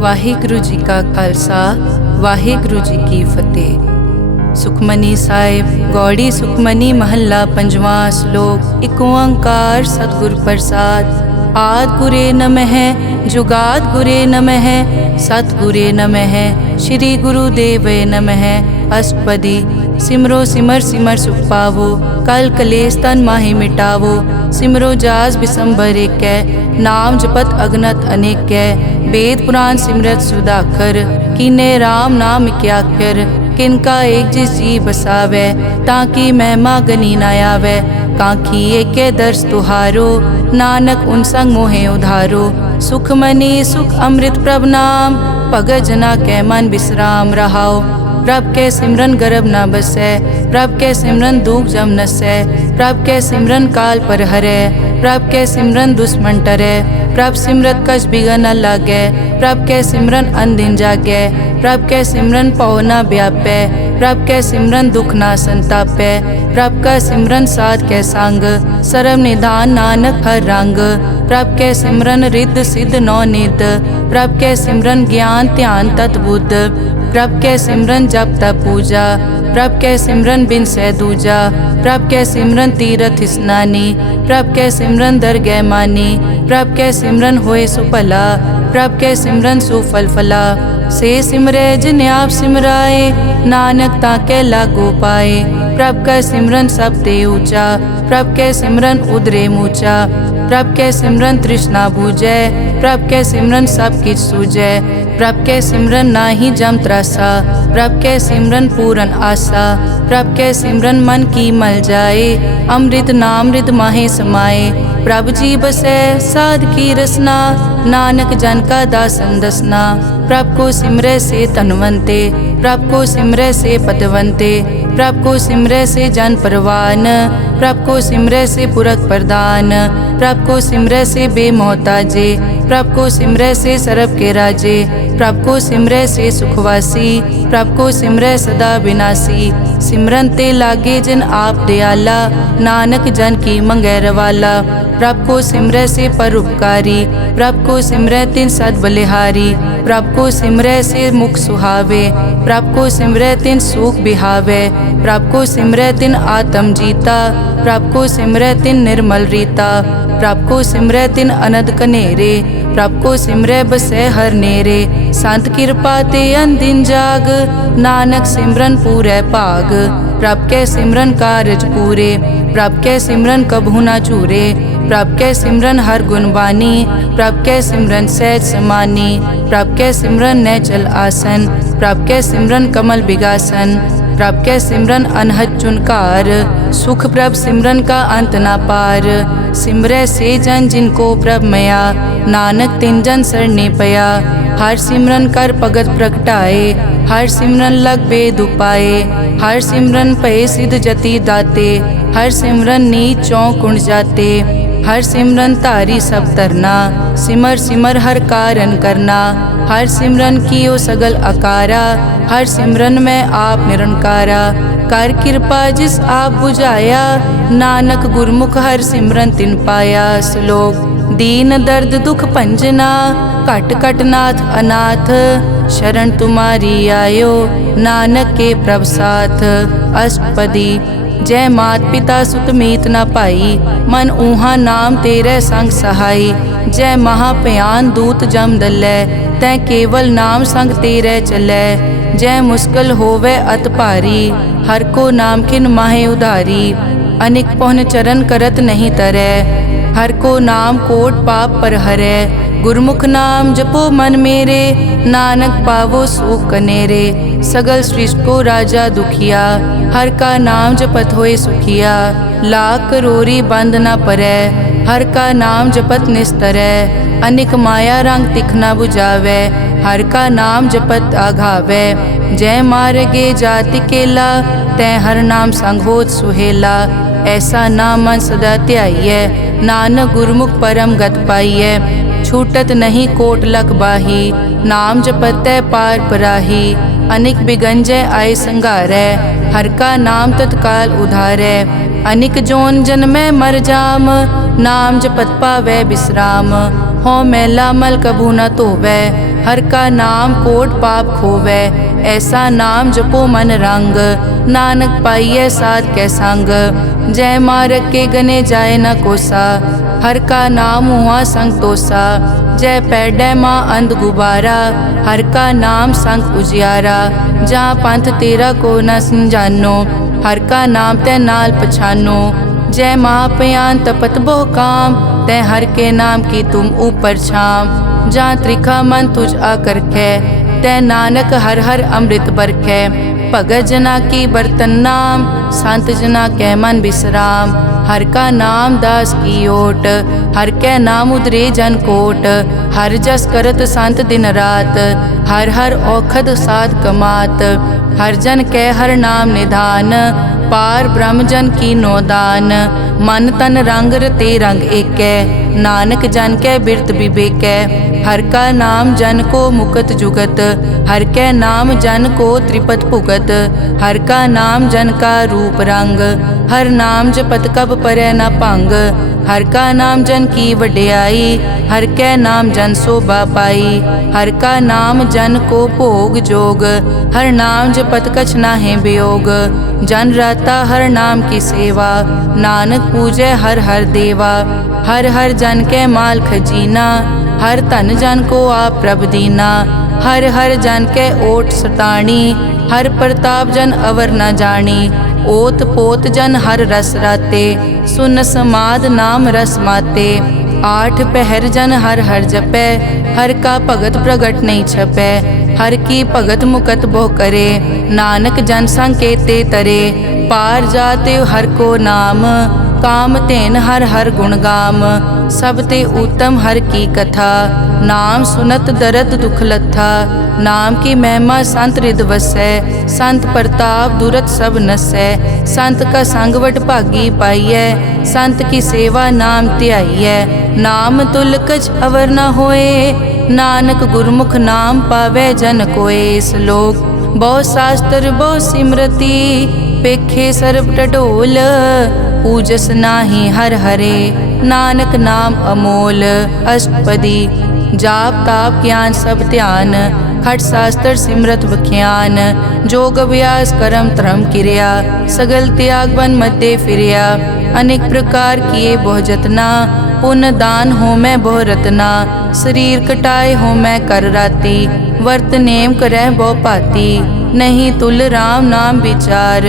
ਵਾਹਿਗੁਰੂ ਜੀ ਕਾ ਖਾਲਸਾ ਵਾਹਿਗੁਰੂ ਜੀ ਕੀ ਫਤਿਹ। ਸੁਖਮਨੀ ਸਾਹਿਬ ਗੌੜੀ ਸੁਖਮਨੀ ਮਹੱਲਾ ਪੰਜਵਾਂ ਸ਼ਲੋਕ। ਇੱਕ ਓੰਕਾਰ ਸਤਿਗੁਰ ਪ੍ਰਸਾਦ। ਆਦਿ ਗੁਰੇ ਨਮః ਜੁਗਾਦਿ ਗੁਰੇ ਨਮঃ ਸਤਿਗੁਰੇ ਨਮঃ ਸ਼੍ਰੀ ਗੁਰੂ ਦੇਵੇ ਨਮঃ। ਅਸ਼ਟਪਦੀ। ਸਿਮਰੋ ਸਿਮਰ ਸਿਮਰ ਸੁਖ ਪਾਵੋ ਕਲ ਕਲੇਸ਼ ਤਨ ਮਾਹਿ ਮਿਟਾਵੋ। ਸਿਮਰੋ ਜਾਸ ਬਿਸੰਬਰ ਏਕੈ ਨਾਮ ਜਪਤ ਅਗਨਤ ਅਨੇਕੈ। वेद पुराण सिमरत सुधाकर कीने राम नाम क्याकर। किनका एक जिस जी बसावै ताकि महिमा गनी न आवै। कांखी एके दर्श तुहारो नानक उन संग मोहे उधारो। सुख मनी सुख अमृत प्रभ नाम भगत जना कै मन विश्राम रहाओ। प्रभ के सिमरन गर्भ न बसै प्रभ के सिमरन दुख जम नसै। प्रभ के सिमरन काल पर हरै प्रभ के सिमरन दुश्मन टरै। प्रभ सिमरत कछ बिगन न लागै प्रभ के सिमरन अनदिन जागै। प्रभ के सिमरन पौ न व्यापै प्रभ के सिमरन दुख न संतापै। प्रभ का सिमरन साध के संग सरम निधान नानक हर रंग। प्रभ के सिमरन रिद्ध सिद्ध नौ निध प्रभ के सिमरन ज्ञान ध्यान तत् बुद्ध। प्रभ के सिमरन जप तप पूजा प्रभ के सिमरन बिन सै दूजा। प्रभ के सिमरन तीरथ स्नानी प्रभ के सिमरन दरगह मानी। प्रभ के सिमरन होए सुफला प्रभ के सिमरन सुफल फला। से सिमरै जिन आप सिमराए नानक ताके लागो पाए। प्रभ का सिमरन सब ते ऊंचा प्रभ के सिमरन उदरे मूचा। प्रभ के सिमरन तृष्णा बूझै प्रभ के सिमरन सब किछ सूझै। प्रभ के सिमरन नाही जम त्रासा प्रभ के सिमरन पूरन आसा। प्रभ के सिमरन मन की मल जाए अमृत नामृत माहे समाए। प्रभ जी बसै साध की रसना नानक जन का दासन दसना। प्रभ को सिमरै से तनवंते प्रभ को सिमरै से पतवंते। प्रभ को सिमरै से जन परवान प्रभ को सिमरै से पुरख प्रदान। प्रभ को सिमरै से बेमोहताजे प्रभ को सिमरै से सरब के राजे। प्रभ को सिमरै से सुखवासी प्रभ को सिमरै सदा विनाशी। सिमरन ते लागे जिन आप दयाला नानक जन की मंगै रवाला। प्रभ को सिमरै से परोपकारी प्रभ को सिमरै तिन सद बलिहारी। प्रभ को सिमरै से मुख सुहावे प्रभ को सिमरै तिन सुख बिहावे। प्रभ को सिमरै तिन आत्म जीता प्रभ को सिमरै तिन निर्मल रीता। प्रभ को सिमरै तिन अनद कनेरे प्रभ को सिमरै बसै हर नेरे। संत कृपा ते अनदिन जाग नानक सिमरन पूरै भाग। प्रभ के सिमरन कारज पूरे प्रभ के सिमरन कभू न चूरे। प्रभ के सिमरन हर गुण बानी प्रभ के सिमरन सहज समानी। प्रभ के सिमरन नैचल आसन प्रभ के सिमरन कमल बिगासन। प्रभ के सिमरन अनहद चुनकार सुख प्रभ सिमरन का अंत ना पार। सिमरै से जन जिनको प्रभ मया नानक तिन जन सरने पया। हर सिमरन कर भगत प्रगटाए हर सिमरन लग बेद उपाए। हर सिमरन पए सिद्ध जति दाते हर सिमरन नीच चौं कुण जाते। हर सिमरन तारी सब तरना सिमर सिमर हर कारण करना। हर सिमरन कियो सगल अकारा हर सिमरन में आप निरंकारा। कर कृपा जिस आप बुझाया नानक गुरमुख हर सिमरन तिन पाया। श्लोक। दीन दर्द दुख भंजना घट घट नाथ अनाथ। शरण तुम्हारी आयो नानक के प्रभ साथ। अष्टपदी। जय मात पिता सुत मीत न पाई मन ऊहा नाम तेरे संग सहाई। जय महाभयान दूत जम दलै तै केवल नाम संग तेरे चलै। जय मुश्किल होवे अत भारी हर को नाम किन माहे उधारी। अनिक पौन चरण करत नहीं तरै हर को नाम कोट पाप पर हरै। गुरमुख नाम जपो मन मेरे नानक पावो सुख कनेरे। सगल सृष्टि को राजा दुखिया हर का नाम जपत होए सुखिया। लाख करोरी बंद न परै हर का नाम जपत निस्तरै। अनिक माया रंग तिखना बुझावै हर का नाम जपत आघावै। जय मार्गे जाति केला तै हर नाम संग होत सुहेला। ऐसा नाम मन सदा ध्याइयै नानक गुरमुख परम गत पाइयै। छूटत नहीं कोट लख बाही नाम जपतै पार पराही। अनिक बिगंजय आय संगारै हर का नाम तत्काल उधारै। अनिक जोन जन्मै मर जाम नाम जपत पावै विश्राम। हों मैला मल कभू न धोवै। हर का नाम कोट पाप खोवै। ऐसा नाम जपो मन रंग, नानक पाइयै साध कै संग। जय मारग के गने जाए न कोसा, हर का नाम हुआ संग तोसा। जय पैडै माँ अंध गुबारा, हर का नाम संग उजियारा। जहाँ पंथ तेरा को न समझानो, हर का नाम तै नाल पछानो। जय महापयान तपत बहु काम, तै हर के नाम की तुम ऊपर छाम। जहाँ त्रिखा मन तुझ आकर कै, तै नानक हर हर अमृत बरखै। भगत जना की बर्तन नाम, संत जना कै मन विश्राम। हर का नाम दास की ओट, हर कै नाम उदरे जन कोट। हर जस करत संत दिन रात, हर हर औखद साध कमात। हर जन कै हर नाम निधान, पार ब्रह्म जन की नोदान। मन तन रंग रते रंग एकै, नानक जन कै बिरत विवेकै। हर का नाम जन को मुकत जुगत, हर कै नाम जन को त्रिपत भुगत। हर का नाम जन का रूप रंग, हर नाम जपत कब परै न भंग। हर का नाम जन की वड्याई, हर कै नाम जन शोभा पाई। हर का नाम जन को भोग जोग, हर नाम जपत कछ नाहि वियोग। जन राता हर नाम की सेवा, नानक पूजै हर हर देवा। हर हर जन कै माल खजीना, हर धन जन को आप प्रभ दीना। हर हर जन कै ओट सताणी, हर प्रताप जन अवर न जानी। ओत पोत जन हर रस राते, सुन समाद नाम रस माते। आठ पहर जन हर हर जपै, हर का भगत प्रगट नहीं छपै। हर की भगत मुकत बहु करे, नानक जन संकेते तरे। पार जाते हर को नाम, काम तेन हर हर गुण गाम। सब ते उत्तम हर की कथा, नाम सुनत दर्द दुख लथा। नाम की महिमा संत रिद वसै, संत प्रताप दुरत सब नसै। संत का संगवट भागी पाइयै, संत की सेवा नाम ध्याइयै। नाम तुल कछ अवर न होए, नानक गुरमुख नाम पावै जन कोए। श्लोक बहु शास्त्र बहु सिमरति, पेखे सर्ब टडोल। पूजस नाही हर हरे, नानक नाम अमोल। अष्टपदी जाप ताप ज्ञान सब ध्यान, खट शास्त्र सिमरत बख्यान। जोग अभ्यास करम धर्म क्रिया, सगल त्याग बन मध्य फिरिया। अनेक प्रकार किए बहु जतना, पुण्य दान हो मैं बहु रतना। शरीर कटाए हो मैं कर राती, वर्त नेम करह बहु पाती। नहीं तुल राम नाम विचार,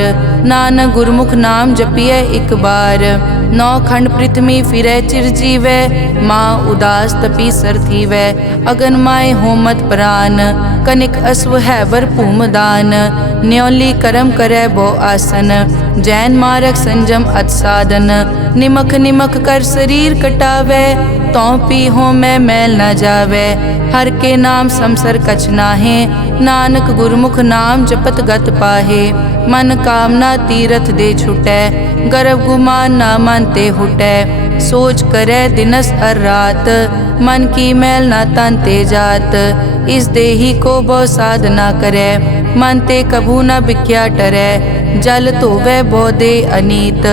नानक गुरमुख नाम जपिए एक बार। नौ खंड पृथ्वी फिरै चिर जीवै, माँ उदास तपी सर थीवै। अगन माय होमत प्राण, कनिक अश्व हैवर भूमदान। न्योली कर्म करै बहु आसन, जैन मारक संजम अत साधन। निमख निमख कर शरीर कटावै, तौ पी हो मैं मैल न जावै। हर के नाम समसर कछ नाहे, नानक गुरमुख नाम जपत गत पाहे। मन कामना तीरथ दे छुटै, गर्भ गुमान ना मन ते हुटै। सोच करै दिनस हर रात, मन की मैल ना तन ते जात। इस देही को बहु साधना करै, मन ते कभू न बिख्या टरै। जल धोवै बहु दे अनीत,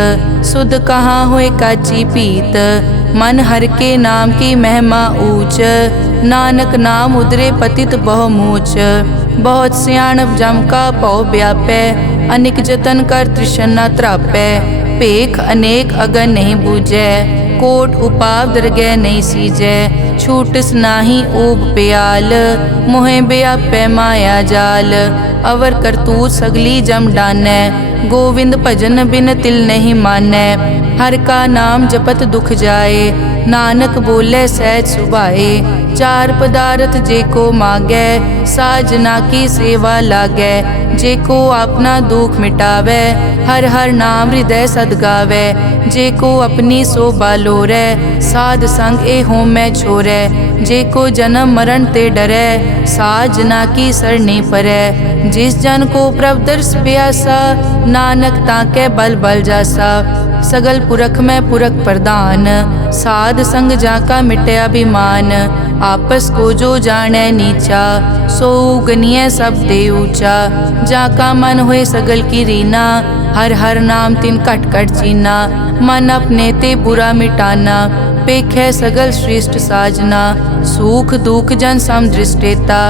सुध कहाँ होए काची पीत। मन हर के नाम की महिमा ऊंच, नानक नाम उदरे पतित बहु मूच। बहुत सियाणप जम का पौ व्यापै, अनेक जतन कर तृष्णा त्रापै। पेख अनेक अगन नहीं बूझै, कोट उपाव दरगह नहीं सीजै। छूटस नाही ऊब प्याल, मोहे व्यापै माया जाल। अवर करतूत सगली जम डानै, गोविंद भजन बिन तिल नहीं मानै। हर का नाम जपत दुख जाए, नानक बोले सहज सुभाए। चार पदार्थ जे को मांगै, साजना की सेवा लागै। जे को अपना दुख मिटावै, हर हर नाम हृदय सद गावै। जे को अपनी शोभा लोरै, साध संग ए होमै छोरै। जे को जन्म मरण ते डरै, साजना की सरनी परै। जिस जन को प्रभ दर्श प्यासा, नानक ताकै बल बल जासा। सगल पुरख में पुरख प्रधान, साध संग जाका मिटे अभिमान। आपस को जो जाने नीचा, सो गनिय सब दे ऊंचा। जाका मन होए सगल की रीना, हर हर नाम तिन कट कट चीना। मन अपने ते बुरा मिटाना, पेखै सगल श्रेष्ठ साजना, सुख दुख जन सम दृष्टेता,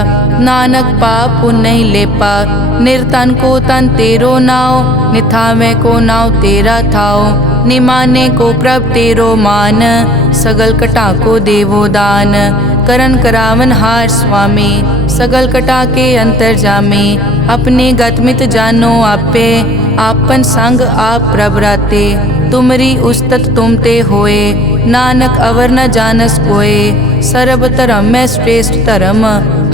नानक पाप पुण्य नहीं लेपा, निर्तन को तन तेरो नाव, निथावे को नाव तेरा थाओ, निमाने को प्रभ तेरो मान, सगल कटा को देवो दान, करन करावन हार स्वामी, सगल कटा के अंतर जामे, अपने गतमित जानो आपे, आपन संग आप प्रभ राते, तुमरी उस्तत तुम ते होए, नानक अवर न जानस कोए, सर्ब धर्म में श्रेष्ठ धर्म,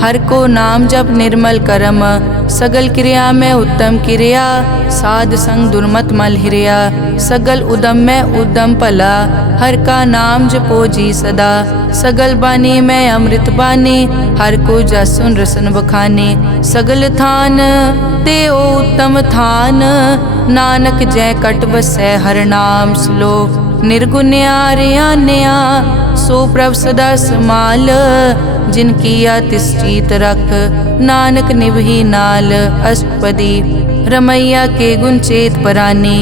हर को नाम जप निर्मल करम, सगल क्रिया में उत्तम क्रिया, साध संग दुर्मत मल हिरिया, सगल उदम में उद्दम भला, हर का नाम जपो जी सदा, सगल बानी में अमृत बानी, हर को जस सुन रसन बखाने, सगल थान देओ उत्तम थान, नानक जय कट बसै हर नाम श्लोक, निर्गुण्या रियान्या सो प्रभ सदा समाल, जिन किया तिस चीत रख, नानक निभही नाल, अष्टपदी रमैया के गुण चेत परानी,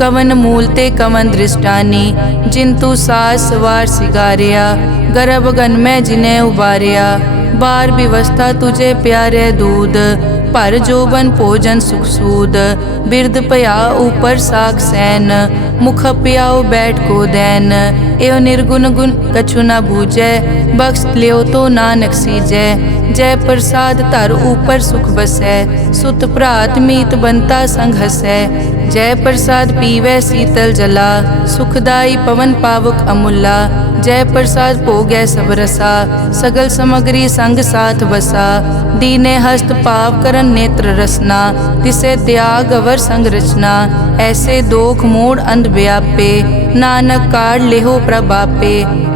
कवन मूलते कवन दृष्टानी, जिंतु सास सवार सिगारिया, गर्भ गन में जिन्हें उबारिया, बार व्यवस्था तुझे प्यारे दूध, पर जोबन भोजन सुख सूद, बिरद पया ऊपर साख सैन, मुख प्याओ बैठ को दैन, एव निर्गुण गुण कछु न बूझै, बख्श लियो तो नानक सीजै, जय प्रसाद धर ऊपर सुख बसै, सुत भ्रात मीत बनता संग हसै, जय प्रसाद पीवै शीतल जला, सुखदाई पवन पावक अमूला, जय प्रसाद भोगै सब रसा, सगल समग्री संग साथ बसा, दीने हस्त पाव करन नेत्र रसना, तिसे त्याग अवर संग रचना, ऐसे दोख मूढ़ अंध व्यापे, नानक काढ़ लेहो प्रभापे,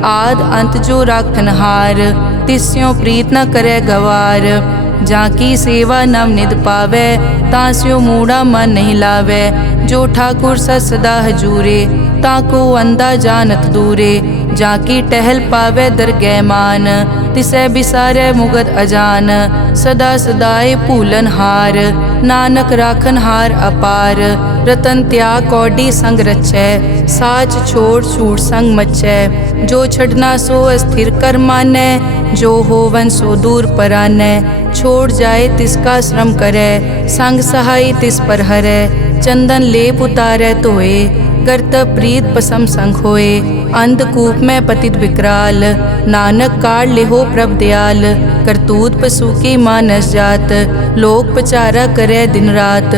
आद अंत जो राखन हार, तिस्यों प्रीत न करे गवार, जाकी सेवा नव निध पावे, तास्यो मूढ़ा मन नहीं लावे, जो ठाकुर सदा हजूरे, ताको अंधा जानत दूरे, जाकी टहल पावे दरगह मान, तिसै बिसारे मुगद अजान, सदा सदाए भूलन हार, नानक राखन हार अपार, रतन त्याग कौडी संग रचै, साच छोड़ छूट संग मचै, जो छड़ना सो अस्थिर कर मानै, जो होवन सो दूर परानै, छोड़ जाए तिसका श्रम करे, संग सहाय तिस पर हरै, चंदन लेप उतारै धोए, करत प्रीत पसम संग होए, अंधकूप में पतित विकराल, नानक काढ़ लेहो प्रभ दयाल, करतूत पशु की मानस जात, लोक पचारा करे दिन रात,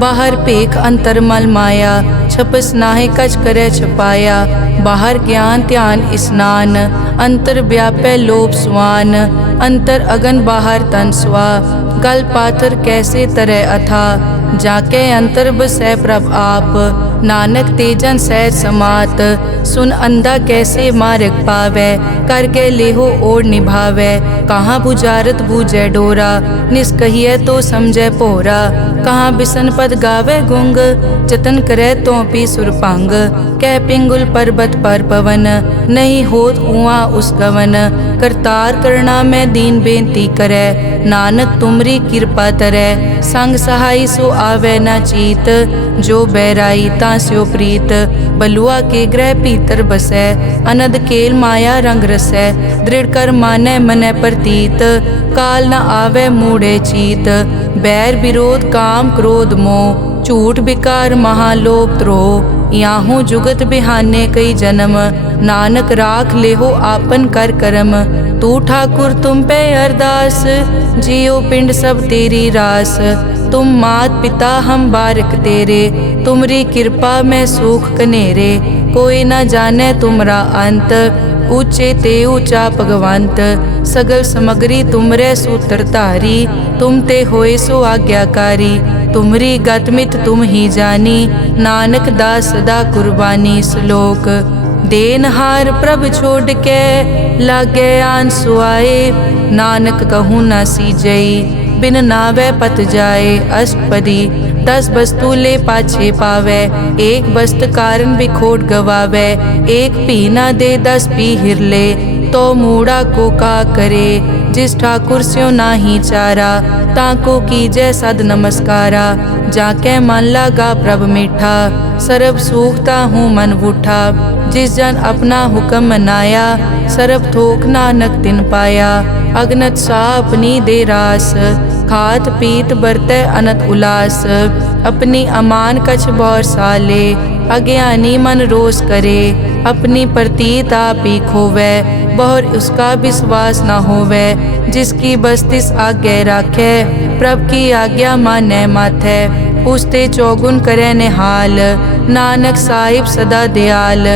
बाहर पेख अंतर मल माया, छपस नाहे कच करे छपाया, बाहर ज्ञान ध्यान स्नान, अंतर व्यापै लोभ स्वान, अंतर अगन बाहर तन स्वा, गल पाथर कैसे तरह अथा, जाके अंतर बसै प्रभ आप, नानक तेजन सहज समात, सुन अंधा कैसे मार्ग पावै, करके लेहो ओर निभावै, कहाँ बुझारत बूझै डोरा, निष्कहिए तो समझै पोरा, कहाँ बिसन पद गावे गुंग, जतन करे तो पी सुरपंग, कह पिंगुल पर्वत पर पवन, नहीं होत कुआं उस गवन, करतार करना में दीन बेनती करे, नानक तुमरी कृपा तरै, संग सहाय सो आवे न चीत, जो बैराई तास्यो प्रीत, बलुआ के ग्रह पीतर बसै, अनद केल माया रंग रसै, दृढ़ कर मानै मनै प्रतीत, काल न आवे मूढ़े चीत, बैर विरोध काम क्रोध मोह, झूठ विकार महालोभ द्रोह, याहू जुगत बिहाने कई जन्म, नानक राख लेहो आपन कर करम, तू ठाकुर तुम पे अरदास, जियो पिंड सब तेरी रास, तुम मात पिता हम बारिक तेरे, तुमरी कृपा में सुख कनेरे, कोई न जाने तुमरा अंत, ऊंचे ते ऊंचा भगवंत, सगल समग्री तुमरे सूत्र धारी, तुम ते होए सो आज्ञाकारी, तुमरी गतमित तुम ही जानी, नानक दास सदा कुर्बानी। श्लोक देनहार प्रभ छोड़ के लागे आन सुआए, नानक कहूँ न सीजई बिन नावे पत जाए। अष्टपदी 10 वस्तु ले पाछे पावे, एक वस्त कारण बिखोट गवावे, एक पी ना दे 10 पी हिरले, तो मूढ़ा को का करे, जिस ठाकुर स्यो नाही चारा, ताको कीजै सद नमस्कारा। जाके मन लागा प्रभ मीठा, सरब सूखता हूँ मन बूठा। जिस जन अपना हुक्म मनाया, सरब थोक नानक तिन पाया। अगनत सा अपनी दे रास, खात पीत बरतै अनत उलास। अपनी अमान कछ बौर साले, अज्ञानी मन रोस करे। अपनी प्रतीत आप ही खोवै, बहुर उसका विश्वास न होवै। जिसकी बस्तिस आज्ञा राखै, प्रभ की आज्ञा मानै माथै। उसते चौगुन करे निहाल, नानक साहिब सदा दयाल।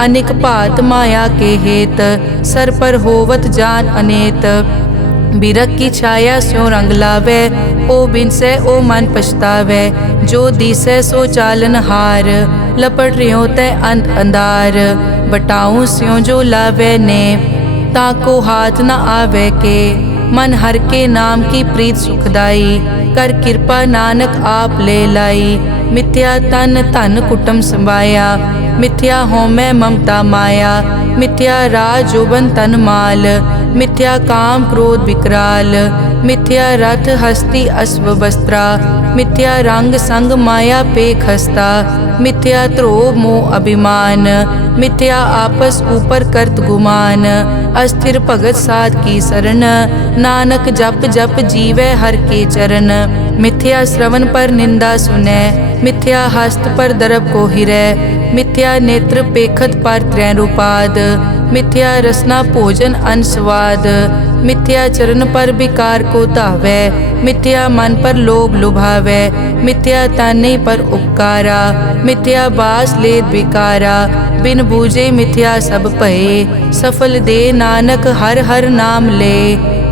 अनिक भात माया के हेत, सर पर होवत जान अनेत। बिरख की छाया स्यों रंग लावै, ओ बिनसै ओ मन पछतावै। जो दिसै सो चालन हार, लपट रियो तै अंत अंधार। बटाऊं स्यों जो लावै ने, ताको हाथ न आवे के। मन हर के नाम की प्रीत सुखदाई, कर कृपा नानक आप ले लाई। मिथ्या तन धन कुटुम संभाया, मिथ्या होमै ममता माया। मिथ्या राज जोबन तन माल, मिथ्या काम क्रोध विकराल। मिथ्या रथ हस्ती अश्व वस्त्रा, मिथ्या रंग संग माया पेख हस्ता। मिथ्या ध्रोह मोह अभिमान, मिथ्या आपस ऊपर करत गुमान। अस्थिर भगत साध की शरण, नानक जप जप जीवै हर के चरण। मिथ्या श्रवण पर निंदा सुनै, मिथ्या हस्त पर दरब को हिरै। मिथ्या नेत्र पेखत पर त्रैरूपाद, मिथ्या रसना भोजन अन स्वाद। मिथ्या चरण पर विकार को धावै, मिथ्या मन पर लोभ लुभावै। मिथ्या ताने पर उपकारा, मिथ्या बास लेत विकारा। बिन बूझे मिथ्या सब भये, सफल दे नानक हर हर नाम ले।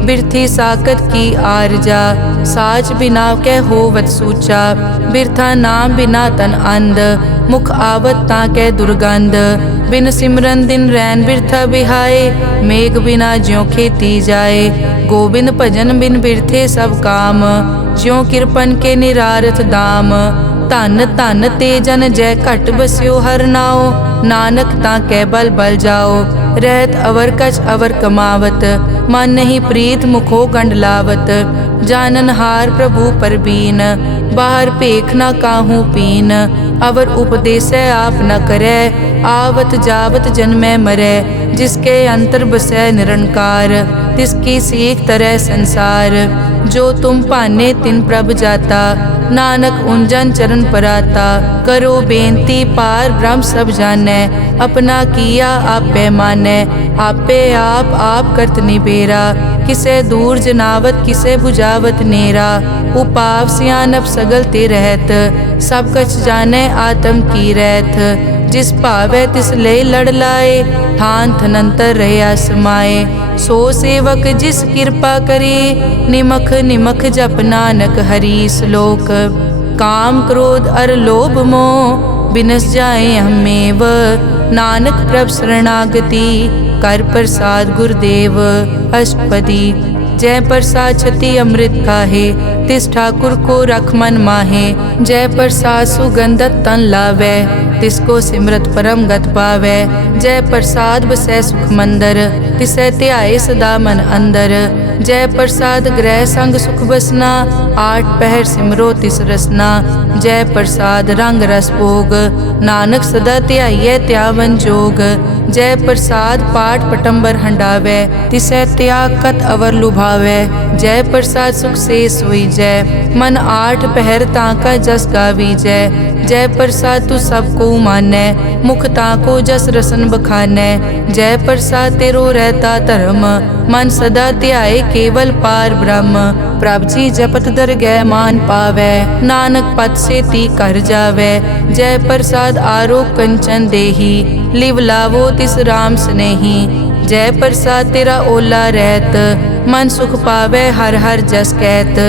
बिरथी साकत की आरजा, साच बिना कै होवत सूचा। बिरथा नाम बिना तन अंध, मुख आवत ताकै दुर्गंध। बिन सिमरन दिन रैन बिरथा बिहाए, मेघ बिना ज्यों खेती जाए। गोविंद भजन बिन बिरथे सब काम, ज्यों किरपन के निरारथ दाम। धन धन ते जन जय घट बस्यो हर नाओ, नानक ताकै बल बल जाओ। रहत अवर कछ अवर कमावत, मन नहीं प्रीत मुखो गंड लावत। जानन हार प्रभु परबीन, बाहर पेख न काहू पीन। अवर उपदेसै आप न करै, आवत जावत जन्मै मरै। जिसके अंतर बसै निरंकार, तिसकी सीख तरह संसार। जो तुम भाने तिन प्रभ जाता, नानक उंजन चरण पराता। करो बेनती पार ब्रह्म सब जानै, अपना किया आपे मानै। आपे आप करत निबेरा, किसे दूर जनावत किसे बुझावत नेरा। उपाव सियानप सगल ते रहत, सब कछ जानै आत्म की रहत। जिस भावै तिस ले लड़ लाए, थान थनंतर रहया समाए। सो सेवक जिस कृपा करे, निमख निमख जप नानक हरि श्लोक। काम क्रोध अर लोभ मोह, बिनस जाए हमेव। नानक प्रभ शरणागति, कर प्रसाद गुरुदेव। अष्टपदी। जय प्रसाद छति अमृत काहे, तिस ठाकुर को रख मन माहे। जय प्रसाद सुगंधत तन लावै, तिसको सिमरत परम गत पावै। जय प्रसाद बसै सुख मंदर, तिसै ध्याए सदा मन अंदर। जय प्रसाद ग्रह संग सुख बसना, आठ पहर सिमरो तिस रसना। जय प्रसाद रंग रस भोग, नानक सदा ध्याइयै त्यावन जोग। जय प्रसाद पाठ पटंबर हंडावै, तिसै त्याग कत अवर लुभावै। जय प्रसाद सुख से सोई जय, मन आठ पहर ताका जस गावी जय। जय प्रसाद तू सबको मानै, मुख ताको जस रसन बखानै। जय प्रसाद तेरो रहता धर्म, मन सदा ध्याए केवल पार ब्रह्म। प्रभ जी जपत दरगह मान पावै, नानक पद से ती कर जावै। जय प्रसाद आरोग कंचन देही, लिव लावो तिस राम स्नेही। जय प्रसाद तेरा ओला रहत, मन सुख पावै हर हर जस कहत।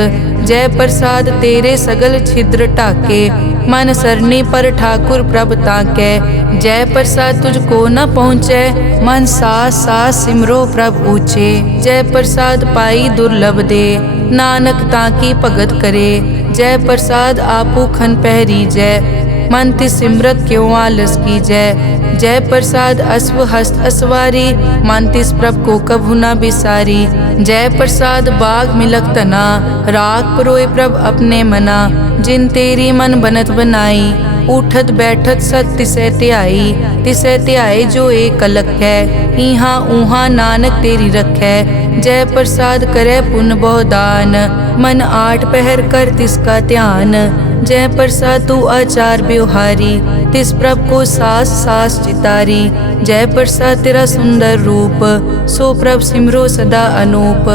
जय प्रसाद तेरे सगल छिद्र ढाके, मन सरनी पर ठाकुर प्रभ ताकै। जय प्रसाद तुझको न पहुँचै, मन सास सास सिमरो प्रभ ऊँचे। जय प्रसाद पाई दुर्लभ दे, नानक ताकी भगत करे। जय प्रसाद आपू खन पहरी जय, मन तिस सिमरत क्यों आलस की जय प्रसाद अश्व हस्त असवारी, मन तिस प्रभ को कभु न बिसारी। जय प्रसाद बाग मिलक तना, राग परोए प्रभ अपने मना। जिन तेरी मन बनत बनाई, उठत बैठत सत तिसै त्याई जो एक अलग है। इहाँ ऊहाँ नानक तेरी रखै, जय प्रसाद करे पुन बहुदान। मन 8 पहर कर तिसका ध्यान, जय प्रसाद तू आचार व्यवहारी। तिस प्रभ को सास सास चितारी, जय प्रसाद तेरा सुंदर रूप। सो प्रभ सिमरो सदा अनूप,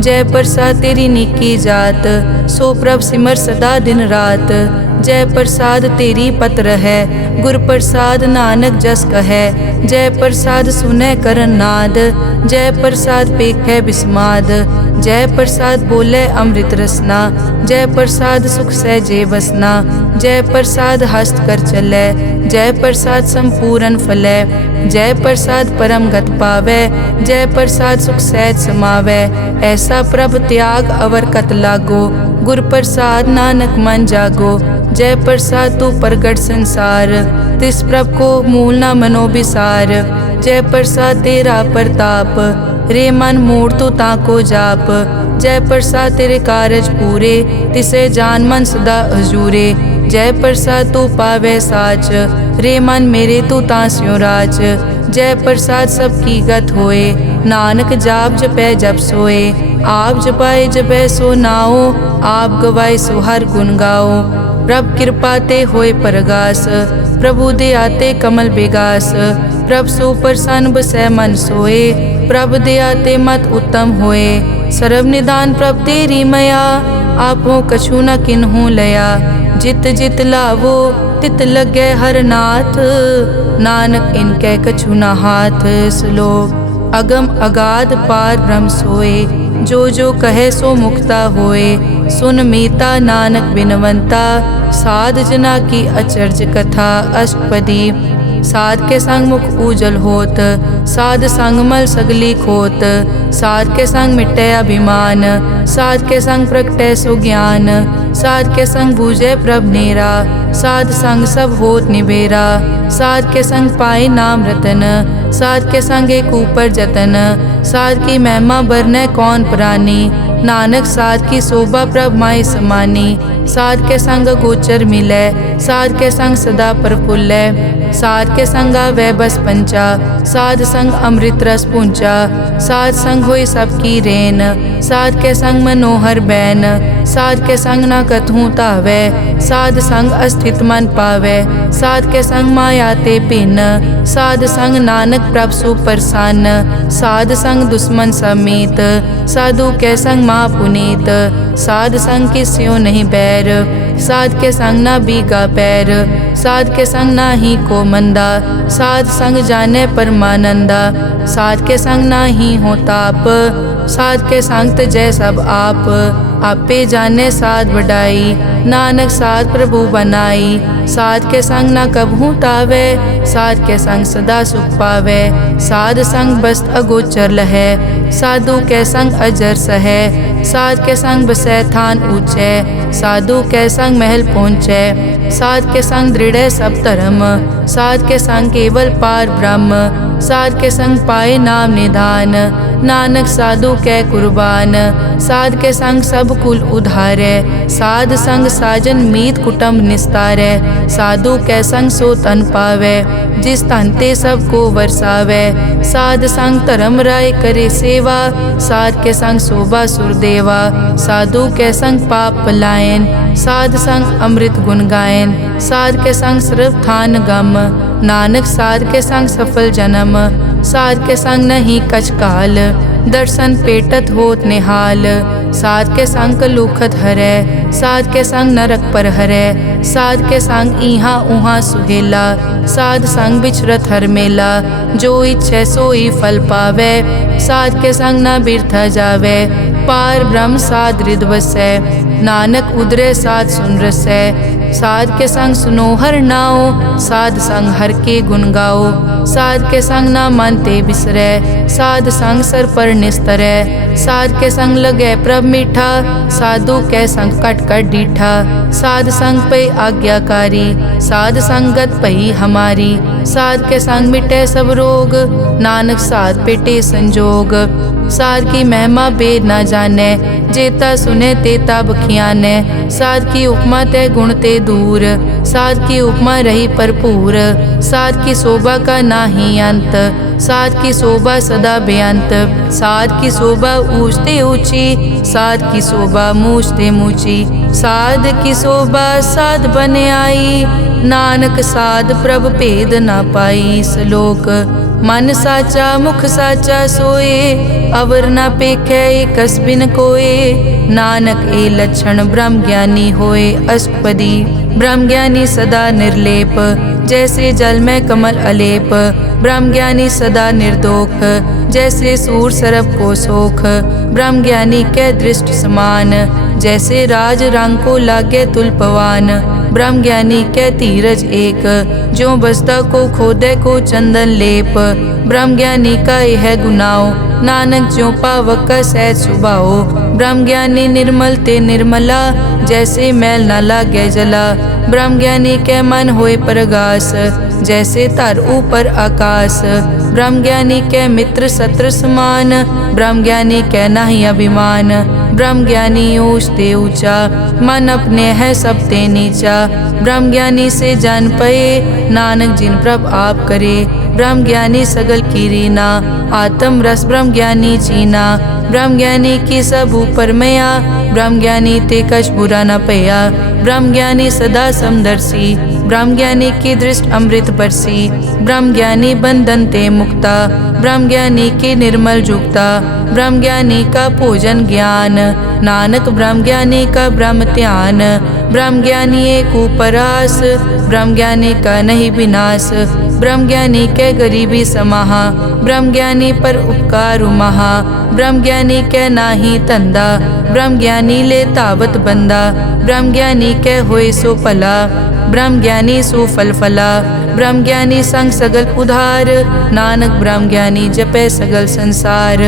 जय प्रसाद तेरी निकी जात। सो प्रभ सिमर सदा दिन रात, जय प्रसाद तेरी पत्र है। गुर प्रसाद नानक जस कहे, जय प्रसाद सुनै करन नाद। जय प्रसाद पेखै बिस्माद, जय प्रसाद बोले अमृत रसना। जय प्रसाद सुख सहजे बसना, जय प्रसाद हस्त कर चलै। जय प्रसाद संपूर्ण फलै, जय प्रसाद परम गत पावै। जय प्रसाद सुख सहज समावै, ऐसा प्रभ त्याग अवर कत लागो। गुर प्रसाद नानक मन जागो, जय प्रसाद तू प्रगट संसार। तिस प्रभ को मूल न मनो बिसार, जय प्रसाद तेरा प्रताप। रे मन मूड तो ताको जाप, जय प्रसाद तेरे कारज पूरे। तिसे जान मन सदा हजूरे, जय प्रसाद तू पावे साच। रे मन मेरे तू तास्यों राज, जय प्रसाद सबकी गत होए। नानक जाप जपै जप सोए, आप जपाए जपै सो नाओ। आप गवाए सो हर गुण गाओ, प्रभ कृपा ते होए परगास। प्रभु दे आते कमल बेगास, प्रभ सो प्रसन्न बसै मन सोए। प्रभ दे आते मत उत्तम होए, सर्व निदान प्रभ तेरी मया। आपो कछु न किन्हु लया, जित जित लावो तित लगे हर नाथ। नानक इनके कछु न हाथ। श्लोक अगम अगाध पार ब्रह्म सोए, जो जो कहे सो मुक्ता होए। सुन मीता नानक बिनवंता, साध जना की अचर्ज कथा। अष्टपदी साध के संग मुख उजल होत, साध संग मल सगली खोत। साध के संग मिटे अभिमान, साध के संग प्रगटे सो ज्ञान। साध के संग बूझे प्रभ नेरा, साध संग सब होत निबेरा। साध के संग पाए नाम रतन, साध के संग एक ऊपर जतन। साध की महिमा बरने कौन प्राणी, नानक साध की शोभा प्रभ माई समानी। साध के संग गोचर मिलै, साध के संग सदा प्रफुल्लै। साध के संग आवे बस पंचा, साध संग अमृत रस पूंचा। साध संग होई सबकी रेन, साध के संग मनोहर बैन। साध के संग न कथूं तावै, साध संग अस्थित मन पावै। साध के संग माया ते भिन्न, साध संग नानक प्रभ सुप्रसन्न। साध संग दुश्मन समीत, साधु के संग माँ पुनीत। साध संग किस्यों नहीं बैर, साध के संग न बीगा पैर। साध के संग ना ही को मंदा, साध संग जाने परमानंदा। साध के संग ना ही हो ताप, साध के संग तजै सब आप। आपे जाने साध बढ़ाई, नानक साध प्रभु बनाई। साध के संग न कबहू तावै, साध के संग सदा सुख पावै। साध संग बस्त अगोचर लहै, साधु के संग अजर सहै। साध के संग बसै थान ऊंचै, साधु के संग महल पहुँचै। साध के संग दृढ़ सब धर्म, साध के संग केवल पार ब्रह्म। साध के संग पाए नाम निधान, नानक साधु कै कुर्बान। साध के संग सब कुल उधारै, साध संग साजन मीत कुटुंब निस्तारै। साधु कै संग सो तन पावै, जिस तन ते सबको वरसावै। साध संग धर्म राय करे सेवा, साध के संग शोभा सुरदेवा। साधु के संग पाप पलायन, साध संग अमृत गुण गायन। साध के संग सर्व थान गम, नानक साध के संग सफल जन्म। साध के संग नहीं कछ काल, दर्शन पेटत होत निहाल। साध के संग कलुखत हरै, साध के संग नरक पर हरै। साध के संग इहाँ उहाँ सुहेला, साध संग बिछरत हर मेला। जो इच्छै सोई फल पावै, साध के संग न बिरथा जावै। पार ब्रह्म साध हृद बसै, नानक उदरे साध सुन रसै। साध के संग सुनो हर नाओ, साध संग हर के गुण गाओ। साध के संग ना मन ते बिसरै, साध संग सर पर निस्तरै। साध के संग लगे प्रभ मीठा, साधु के संग कट कट डीठा। साध संग पे आज्ञाकारी, साध संगत पई हमारी। साध के संग मिटे सब रोग, नानक साध पेटे संजोग। साध की महिमा बेद ना जाने, जेता सुने तेता बखियाने। साध की उपमा ते गुण ते दूर, साध की उपमा रही भरपूर। साध की शोभा का नाही अंत, साध की शोभा सदा बेअंत। साध की शोभा ऊंचते ऊंची, साध की शोभा मूछते मूची। साध की शोभा साध बने आई, नानक साध प्रभ भेद ना पाई। श्लोक मन साचा मुख साचा सोए, अवर ना पेखै एकस बिन कोए। नानक ए लक्षण ब्रह्म ज्ञानी होए। अष्टपदी ब्रह्म ज्ञानी सदा निर्लेप, जैसे जल में कमल अलेप। ब्रह्म ज्ञानी सदा निर्दोख, जैसे सूर सरब को सोख। ब्रह्म ज्ञानी के दृष्ट समान, जैसे राज रंग को लागे तुलपवान। ब्रह्म ज्ञानी के धीरज एक, जो बसता को खोदे को चंदन लेप। ब्रह्म ज्ञानी का यह गुनाओ, नानक जो पावक का सहज सुभाओ। ब्रह्म ज्ञानी निर्मल ते निर्मला, जैसे मैल न लागे जला। ब्रह्म ज्ञानी के मन होए प्रगास, जैसे तार ऊपर आकाश। ब्रह्म ज्ञानी के मित्र शत्रु समान, ब्रह्म ज्ञानी के नाही अभिमान। ब्रह्म ज्ञानी ऊंच ते ऊंचा, मन अपने है सब ते नीचा। ब्रह्म ज्ञानी से जान पए, नानक जिन प्रभ आप करे। ब्रह्म ज्ञानी सगल की रीना, आत्म रस ब्रह्म ज्ञानी चीना। ब्रह्म ज्ञानी की सब ऊपर मया, ब्रह्म ज्ञानी ते कछ बुरा न पया। ब्रह्म ज्ञानी सदा समदर्शी, ब्रह्म ज्ञानी की दृष्ट अमृत बरसी। ब्रह्म ज्ञानी बंधन ते मुक्ता, ब्रह्म ज्ञानी की निर्मल जुक्ता। ब्रह्म ज्ञानी का भोजन ज्ञान, नानक ब्रह्म ज्ञानी का ब्रह्म ध्यान। ब्रह्म ज्ञानी एक उपरास, ब्रह्म ज्ञानी का नहीं विनाश। ब्रह्म ज्ञानी के गरीबी समाहा, ब्रह्म ज्ञानी पर उपकार महा। ब्रह्म ज्ञानी के नाही धंधा, ब्रह्म ज्ञानी ले तावत बंदा। ब्रह्म ज्ञानी के होए सो फला, ब्रह्म ज्ञानी सुफल फला। ब्रह्म ज्ञानी संग सगल उधार, नानक ब्रह्म ज्ञानी जपे सगल संसार।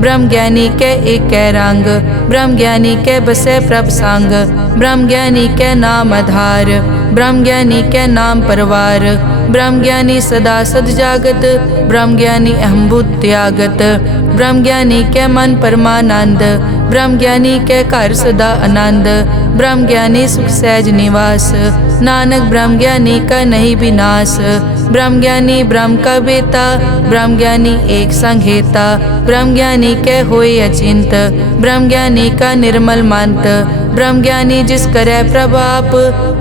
ब्रह्म ज्ञानी के एक कै रंग, ब्रह्म ज्ञानी के बसे प्रभ संग। ब्रह्म ज्ञानी के नाम आधार, ब्रह्म ज्ञानी के नाम परवार। ब्रह्म ज्ञानी सदा सद जागत, ब्रह्म ज्ञानी अहम बुद्धि त्यागत। ब्रह्म ज्ञानी के मन परमानंद, ब्रह्म ज्ञानी के घर सदा आनंद। ब्रह्म ज्ञानी सुख सहज निवास, नानक ब्रह्म ज्ञानी का नहीं विनाश। ब्रह्म ज्ञानी ब्रह्म का बेता, ब्रह्म ज्ञानी एक संग हेता। ब्रह्म ज्ञानी के होए अचिंत, ब्रह्म ज्ञानी का निर्मल मंत। ब्रह्म ज्ञानी जिस करे प्रभाप,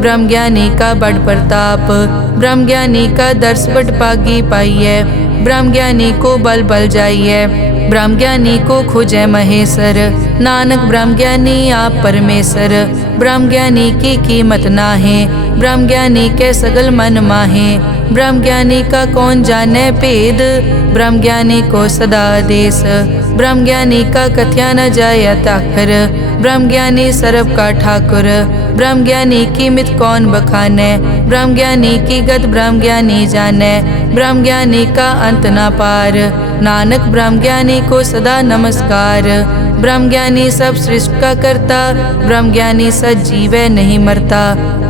ब्रह्म ज्ञानी का बड़ प्रताप। ब्रह्म ज्ञानी का दर्श बड़ पागी पाइये, ब्रह्म ज्ञानी को बल बल जाइए। ब्रह्म ज्ञानी को खोजे महेश्वर, नानक ब्रह्म ज्ञानी आप परमेश्वर। ब्रह्म ज्ञानी की कीमत नाहे, ब्रह्म ज्ञानी के सगल मन माहे। ब्रह्म ज्ञानी का कौन जाने भेद, ब्रह्म ज्ञानी को सदा आदेश। ब्रह्म ज्ञानी का कथ्या न जाया ताकर, ब्रह्म ज्ञानी सर्व का ठाकुर। ब्रह्म ज्ञानी की मित कौन बखाने, ब्रह्म ज्ञानी की गत ब्रह्म ज्ञानी जाने। ब्रह्म ज्ञानी का अंत न पार, नानक ब्रह्म ज्ञानी को सदा नमस्कार। ब्रह्म ज्ञानी सब सृष्टि का करता, ब्रह्म ज्ञानी सजीव नहीं मरता।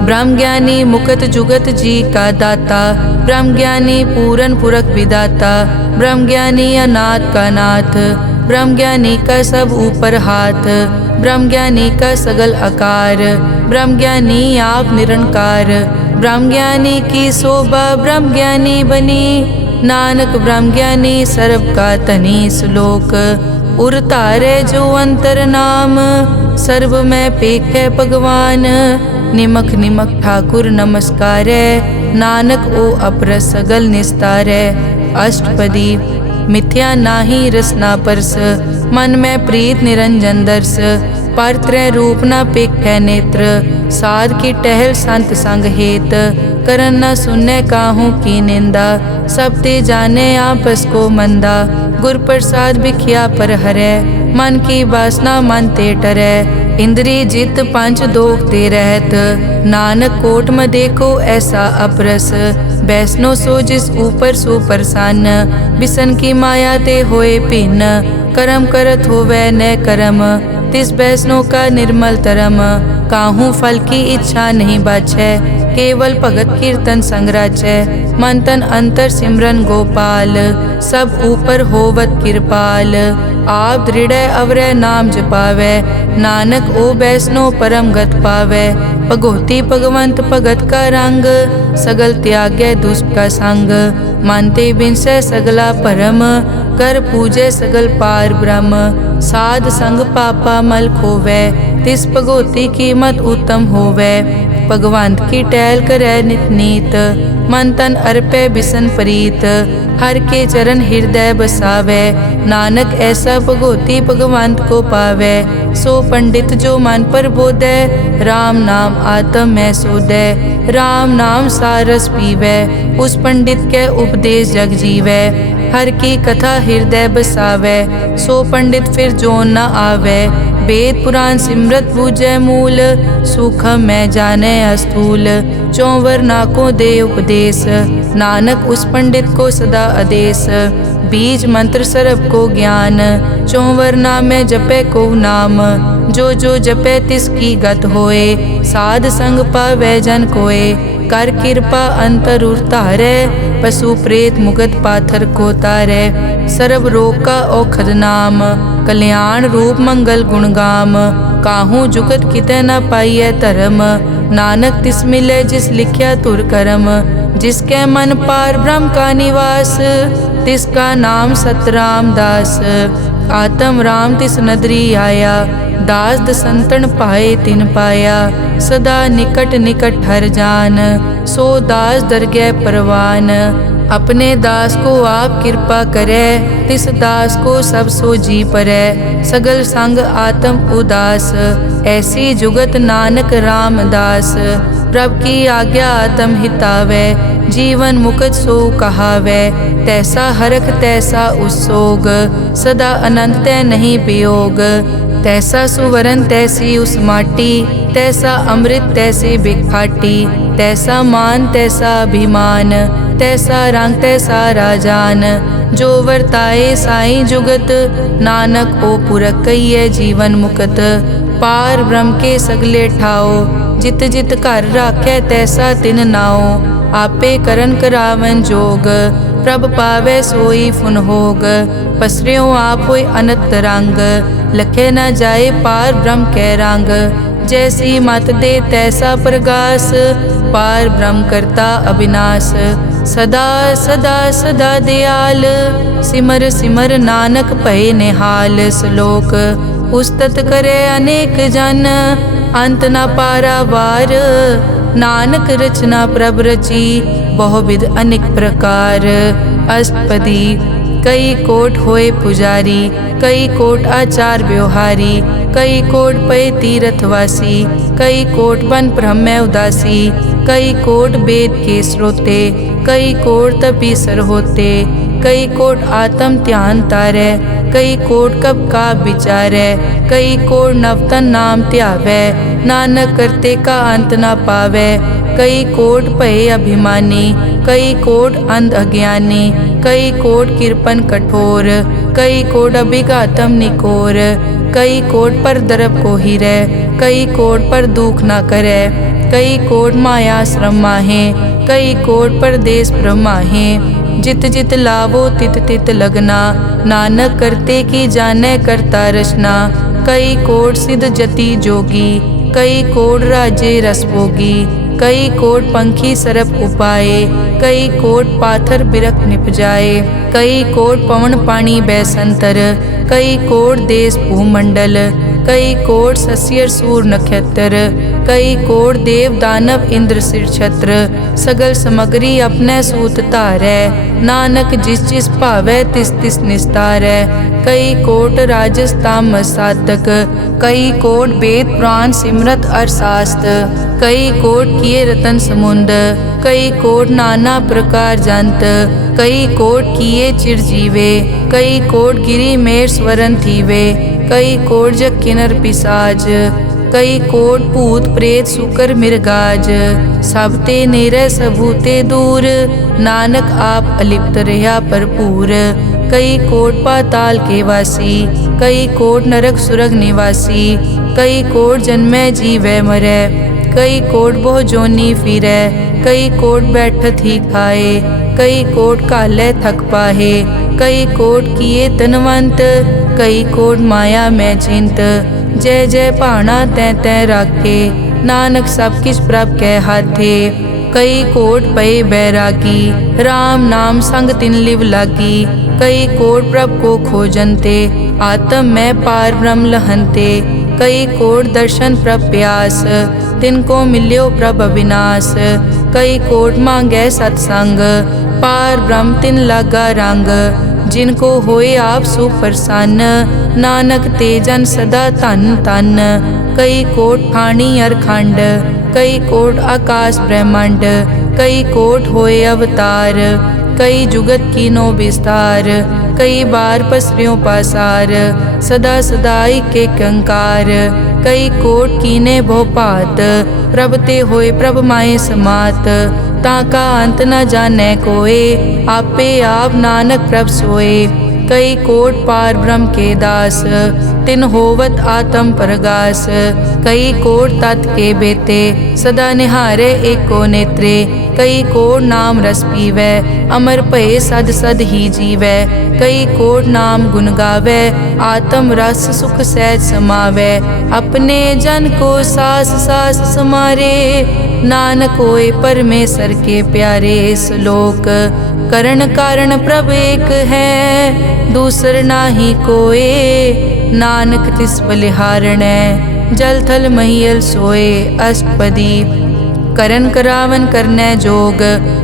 ब्रह्म ज्ञानी मुकत जुगत जी का दाता, ब्रह्म ज्ञानी पूरन पुरख विदाता। ब्रह्म ज्ञानी अनाथ का नाथ, ब्रह्म ज्ञानी का सब ऊपर हाथ। ब्रह्म ज्ञानी का सगल आकार, ब्रह्म ज्ञानी आप निरंकार। ब्रह्म ज्ञानी की शोभा ब्रह्म ज्ञानी बनी, नानक ब्रह्म ज्ञानी सर्व का तनी। श्लोक उर तारे जो अंतर नाम, सर्व में पेखे भगवान। निमक निमक ठाकुर नमस्कारे, नानक ओ अपर सगल निस्तारे। अष्टपदी मिथ्या नाही रसना परस, मन में प्रीत निरंजन दर्श। पर त्रय रूप न पेखे नेत्र, साध की टहल संत संग हेत। करन न सुनने काहू की निंदा, सब ते जाने आपस को मंदा। गुर प्रसाद बिखिया पर हरे, मन की वासना मन ते टरे। इंद्री जित पंच दोख ते रहत, नानक कोट में देखो ऐसा अपरस। वैष्णो सो जिस ऊपर सो प्रसन्न, बिसन की माया ते होए भिन्न। कर्म करत होवै न कर्म, तिस वैष्णो का निर्मल तरम। काहू फल की इच्छा नहीं बाछै, केवल भगत कीर्तन संग राचै। मन तन अंतर सिमरन गोपाल, सब ऊपर होवत कृपाल। आप दृढ़ अवरय नाम जपावै, नानक ओ वैष्णो परम गत पावै। भगोती भगवंत भगत का रंग, सगल त्यागै दुष्ट का संग। मानते बिनसै सगला परम, कर पूजै सगल पार ब्रह्म। साध संग पापा मल खोवै, तिस भगोती कीमत उत्तम होवै। भगवंत की टहल करै नित नीत, मन तन अर्पै बिसन प्रीत। हर के चरण हृदय बसावै, नानक ऐसा भगोती भगवंत को पावै। सो पंडित जो मन पर बोधै, राम नाम आत्म में सोधै। राम नाम सारस पीवै, उस पंडित के उपदेश जग जीवै। हर की कथा हृदय बसावै, सो पंडित फिर जोन न आवै। वेद पुराण सिमरत बूझै मूल, सूखम मैं जाने अस्थूल। चौवर नाको दे उपदेश, नानक उस पंडित को सदा आदेश। बीज मंत्र सरब को ज्ञान, चौवर नाम में जपे को नाम। जो जो जपे तिसकी गत होए, साध संग पावै जन कोए। कर कृपा अंतर उतारै, पशु प्रेत मुगत पाथर को तारै। सर्व रोग का औखद नाम, कल्याण रूप मंगल गुणगाम। काहू जुगत कितै न पाइयै धर्म, नानक तिस मिलै जिस लिख्या तुर करम। जिसके मन पार ब्रह्म का निवास, तिसका नाम सतराम दास। आत्म राम तिस नदरी आया, दास दसंतन पाए तिन पाया। सदा निकट निकट हर जान, सो दास दरगह परवान। अपने दास को आप कृपा करे, तिस दास को सब सो जी परै। सगल संग आत्म उदास, ऐसी जुगत नानक रामदास। प्रभ की आज्ञा आत्म हितावै, जीवन मुकत सो कहावै। तैसा हरख तैसा उस्सोग, सदा अनंत तै नहीं वियोग। तैसा सुवरन तैसी उस माटी, तैसा अमृत तैसी बिखाटी। तैसा मान तैसा अभिमान, तैसा रंग तैसा राजान। जो वर्ताए साईं जुगत, नानक ओ पुरख कहिए जीवन मुकत। पार ब्रह्म के सगले ठाओ, जित जित घर राखै तैसा तिन नाओ। आपे करन करावन जोग, प्रभ पावै सोई फुन होग। पसरियो आप होय अनंत रंग, लखे न जाए पार ब्रह्म कै रंग। जैसी मत दे तैसा प्रगास, पार ब्रह्म करता अविनाश। सदा सदा सदा दयाल, सिमर सिमर नानक भय निहाल। श्लोक उस्तत करे अनेक जन, अंत न पारावार। नानक रचना प्रभ रची, बहुविध अनेक प्रकार। अष्टपदी कई कोट होए पुजारी, कई कोट आचार व्यवहारी। कई कोट पय तीर्थवासी, कई कोट बन ब्रह्म उदासी। कई कोट वेद के स्रोते, कई कोट तपीसर होते। कई कोट आत्म ध्यान तारै, कई कोट कब का विचारै। कई कोट नवतन नाम ध्यावै, नानक करते का अंत न पावै। कई कोट भय अभिमानी, कई कोट अंध अज्ञानी। कई कोट कृपन कठोर, कई कोट अभिघातम निकोर। कई कोट पर दरब को हिरै, कई कोट पर दुख न करै। कई कोट माया श्रम माहे, कई कोट परदेश ब्रह्माहे। जित जित लावो तित तित लगना, नानक करते की जानै करता रचना। कई कोट सिद्ध जति जोगी, कई कोट राजे रस भोगी। कई कोट पंखी सरप उपाए, कई कोट पाथर बिरख निपजाए। कई कोट पवन पानी बैसंतर, कई कोट देश भूमंडल। कई कोट सस्यर सूर नक्षत्र, कई कोट देव दानव इंद्र सिर छत्र। सगल समग्री अपने सूत धारै, नानक जिस जिस भावै तिस तिस निस्तारै। कई कोट राजस तामस साधक, कई कोट वेद पुराण सिमरत अरशास्त्र। कई कोट किए रतन समुंद, कई कोट नाना प्रकार जंत। कई कोट किए चिर जीवे, कई कोट गिरी मेर स्वरन थीवे, कई कोट जग किनर पिसाज, कई कोट भूत प्रेत सुकर मिर्गाज। सब ते नेरे सबूते दूर, नानक आप अलिप्त रहा भरपूर। कई कोट पाताल के वासी, कई कोट नरक सुरग निवासी, कई कोट जन्मै जीवै मरै, कई कोट बहु जोनी फिरै, कई कोट बैठत ही खाए, कई कोट काले थक पाहे, कई कोट किए तनवंत, कई कोट माया में चिंत। जय जय भाना तै तै राखे, नानक सब किछ प्रभ कै हाथे। कई कोट पए बैरागी, राम नाम संग तिन लिव लागी, कई कोट प्रभ को खोजनते, आत्म में पार ब्रह्म लहनते। कई कोट दर्शन प्रभ प्यास, तिनको मिल्यो प्रभ अविनाश, कई कोट मांगै सत्संग, पार ब्रह्म तिन लागा रंग। जिनको होए आप सुप्रसन्न, नानक ते जन सदा धन धन। कई कोट ठाणी अरखंड, कई कोट आकाश ब्रह्मांड, कई कोट होए अवतार, कई जुगत कीनो विस्तार। कई बार पसर्यों पासार, सदा सदाई के कंकार। कई कोट कीने भो भात, प्रभ ते होए प्रभ माए समात। ताका अंत न जाने कोए, आपे आप नानक प्रभ सोए। कई कोट पार ब्रह्म के दास, तिन होवत आत्म प्रगास। कई कोट तत् के बेते, सदा निहारे एको नेत्रे। कई कोट नाम रस पीवै, अमर भये सद सद ही जीवै। कई कोट नाम गुण गावै, आत्म रस सुख सहज समावै। अपने जन को सास सास समारे, नानक होए परमेश्वर के प्यारे। श्लोक करण कारण प्रभ एक है, दूसर नाही कोए, नानक तिस बलिहारणै, जल थल महियल सोए। अष्टपदी करन करावन करनै जोग,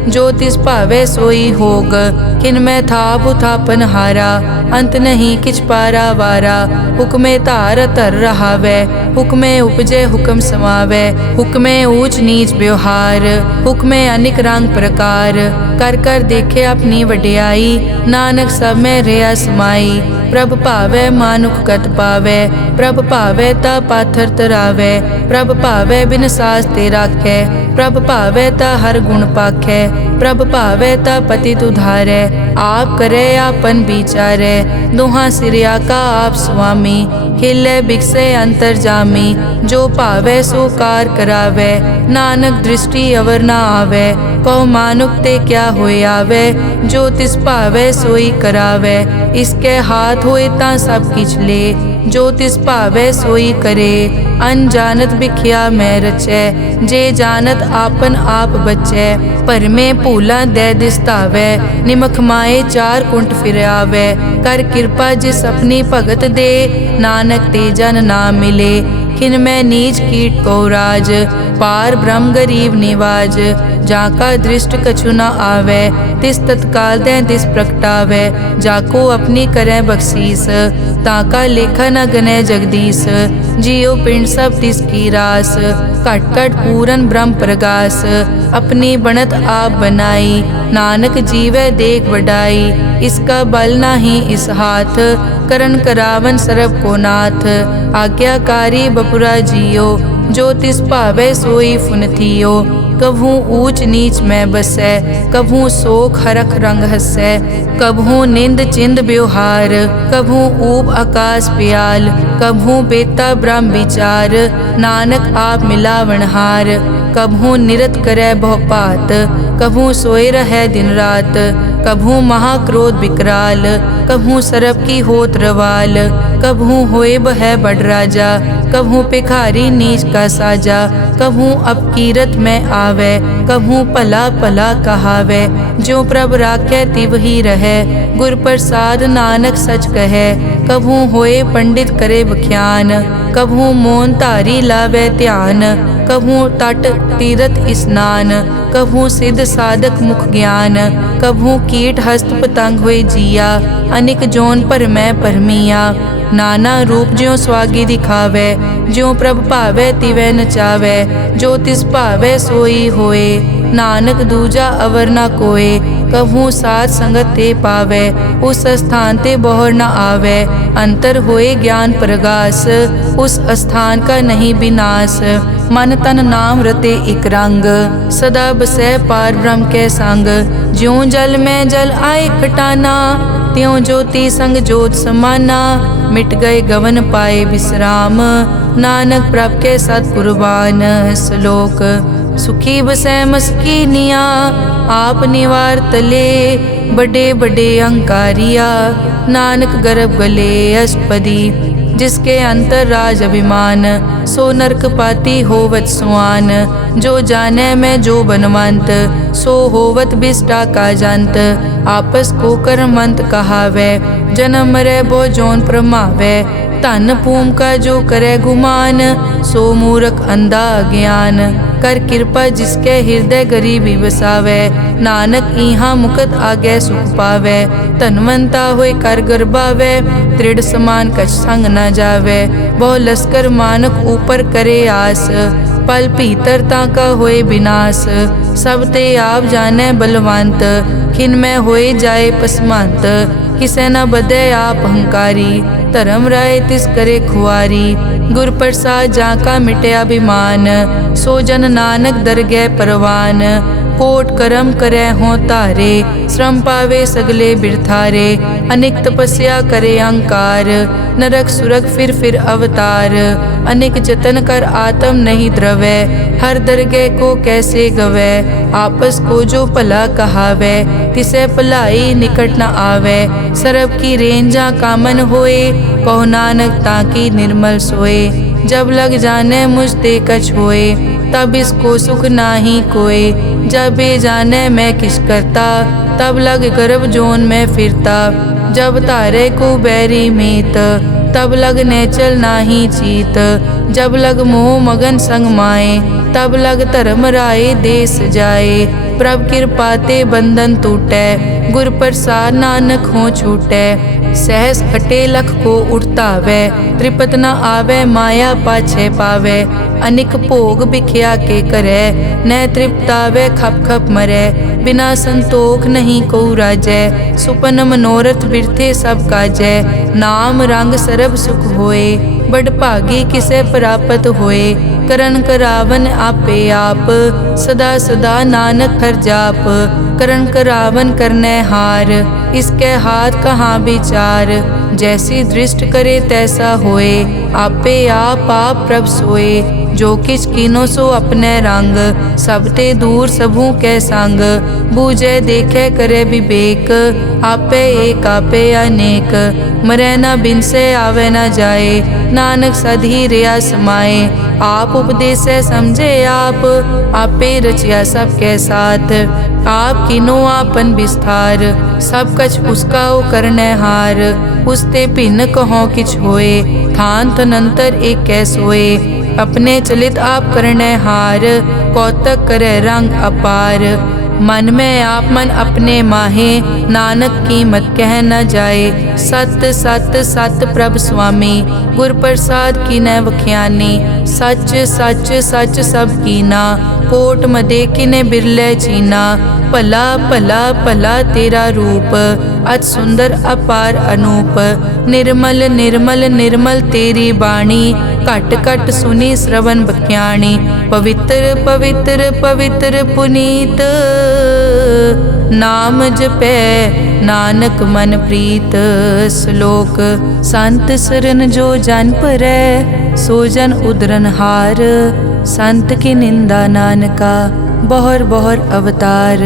जो तिस भावै सोई होग। किन में थाप उथापन हारा, अंत नहीं किछ पारा वारा। हुक्मे धार धर रहावै, हुक्मे उपजे हुक्म समावै। हुक्मे ऊंच नीच व्यवहार, हुक्मे अनिक रंग प्रकार। कर कर देखे अपनी वड्याई, नानक सब में रहा समाई। प्रभ भावै मानुख गत पावै, प्रभ भावै ता पाथर तरावै। प्रभ भावै बिन सास ते राखै, प्रभ भावै ता हर गुण पाखै। प्रभ भावै ता पतित उधारै, आप करे आपन विचारै। दोहां सिरिया का आप स्वामी, खिलै बिकसै अंतर जामी। जो भावै सो कार करावै, नानक दृष्टि अवर न आवै। कहो मानुक ते क्या होए आवै, जो तिस भावै सोई करावै। इसके हाथ होए तां सब किछ ले, जो तिस भावै सोई करे। अनजानत बिख्या मैं रचै, जे जानत आपन आप बचै। पर में भूला दै दिसतावै, निमख माए चार कुंट फिर आवै। कर कृपा जिस अपनी भगत दे, नानक ते जन ना मिले। खिन में नीच कीट को राज, पार ब्रह्म गरीब निवाज। जाका दृष्ट कछु न आवै, तिस तत्काल दै दिस प्रगटावै। जाको अपनी करै बख्शीस, ताका लेखा न गनै जगदीश। जियो पिंड सब तिसकी रास, घट घट पूरन ब्रह्म प्रगास। अपनी बनत आप बनाई, नानक जीवै देख बढ़ाई। इसका बल नाही इस हाथ, करन करावन सरब को नाथ। आज्ञाकारी बपुरा जियो, जो तिस भावै सोई फुन थियो। कभू ऊंच नीच में बसै, कभू शोक हरख रंग हसै। कभू निंद चिंद व्यवहार, कभू ऊब आकाश प्याल। कभू बेता ब्रह्म विचार, नानक आप मिलावनहार। कभू निरत करै बहु पात, कभू सोए रहै दिन रात। कभू महाक्रोध विकराल, कभू सरब की होत रवाल। कभू होए बह बड़ राजा, कभू भिखारी नीच का साजा। कभू अपकीरत में आवे, कभू भला भला कहावे। जो प्रभ राखै तिव ही रहै, गुर प्रसाद नानक सच कहै। कभू होए पंडित करे बख्यान, कभू मौन धारी लावे ध्यान। कभू तट तीरथ स्नान, कभू सिद्ध साधक मुख ज्ञान। कभू कीट हस्त पतंग हुए जिया, अनिक जोन पर मैं परमिया। नाना रूप ज्यों स्वागी दिखावे, ज्यों प्रभ भावै तिवै नचावै। जो तिस भावै सोई होए, नानक दूजा अवर न कोए। कभू साथ संगत ते पावै, उस स्थान ते बहुर न आवै। अंतर होए ज्ञान प्रगास, उस स्थान का नहीं विनाश। मन तन नाम रते इक रंग, सदा बसै पार ब्रह्म के संग। ज्यों जल में जल आए खटाना, त्यों ज्योति संग ज्योत समाना। मिट गए गवन पाए विश्राम, नानक प्रभ के सतपुरबान। श्लोक सुखी बसै मस्कीनिया, आप निवार तले। बड़े बड़े अहंकारिया, नानक गर्भ गले अष्टपदी। जिसके अंतर राज अभिमान, सो नरक पाती होवत सुआन। जो जाने में जो बनवंत, सो होवत बिष्टा का जंत। आपस को कर्मंत कहावै, जन्म मरै बो जोन प्रमावै। धन भूम का जो करे गुमान, सो मूर्ख अंधा ज्ञान। कर कृपा जिसके हृदय गरीबी बसावै, नानक इहाँ मुकत आगे सुख पावै। धनवंता होए कर गर्बावै, दृढ़ समान कछ संग न जावै। बहु लश्कर मानक ऊपर करे आस, पल भीतर ताका होए विनाश। सब ते आप जाने बलवंत, खिन में होए जाए पसमंत। किसे न बदे आप अहंकारी, धर्म राय तिस करे खुआरी। गुर प्रसाद जाका मिटे अभिमान, सो जन नानक दरगह परवान। कोट कर्म करे हों तारे, श्रम पावे सगले बिरथारे। अनेक तपस्या करे अहंकार, नरक सुरग फिर अवतार। अनेक जतन कर आत्म नहीं द्रवै, हर दरगह को कैसे गवै। आपस को जो भला कहावै, तिसे भलाई निकट न आवै। सरब की रेंजा कामन होए, कहो नानक ताकी निर्मल सोए। जब लग जाने मुझ ते कछ होए, तब इसको सुख नाही कोय। जब ये जाने मैं किस करता, तब लग गर्भ जोन में फिरता। जब तारे को बैरी मीत, तब लग नेचल नाही चीत। जब लग मोह मगन संग माए, तब लग धर्म राय देश जाए। प्रभ कृपा ते बंधन टूटै, गुर प्रसाद नानक हो छूटै। सहस खटे लख को उठतावै, त्रिपत न आवे माया पाछे पावे। अनिक भोग बिख्या के करे, न तृप्तावे खप खप मरै। बिना संतोख नहीं को राजै, सुपन मनोरथ बिरथे सब काजै। नाम रंग सरब सुख होए, बड़ भागी किसे प्राप्त होए। करन करावन आपे आप, सदा सदा नानक हर जाप। करन करावन करने हार, इसके हाथ कहाँ विचार। जैसी दृष्ट करे तैसा होए, आपे आप प्रभ सोए। जो किछ कीनो सो अपने रंग, सब ते दूर सबू के संग। बूझे देखे करे विवेक, आपे एक आपे अनेक। मरै न बिन से आवे न जाए, नानक सधी रिया समाए। आप उपदेश समझे आप, आपे रचिया सबके साथ। आप किनो आपन विस्तार, सब कछ उसका ओ करने हार। उसते भिन्न कहो किछ होए, थान तनंतर एक कैसोए। अपने चलित आप करने हार, कौतक करे रंग अपार। मन में आप मन अपने माहे, नानक कीमत कह न जाए। सत सत सत प्रभ स्वामी, गुर प्रसाद की न वख्यानी। सच सच सच सब कीना, कोट मदे किने बिरले चीना। भला भला भला तेरा रूप, अत सुंदर अपार अनूप। निर्मल निर्मल निर्मल तेरी बाणी, घट घट सुनी श्रवण बख्याणी। पवित्र पवित्र पवित्र पुनीत, नाम जपै नानक मन प्रीत। श्लोक संत सरन जो जन परै, सो जन उदरन हार। संत की निंदा नानका, बहुर बहुर अवतार।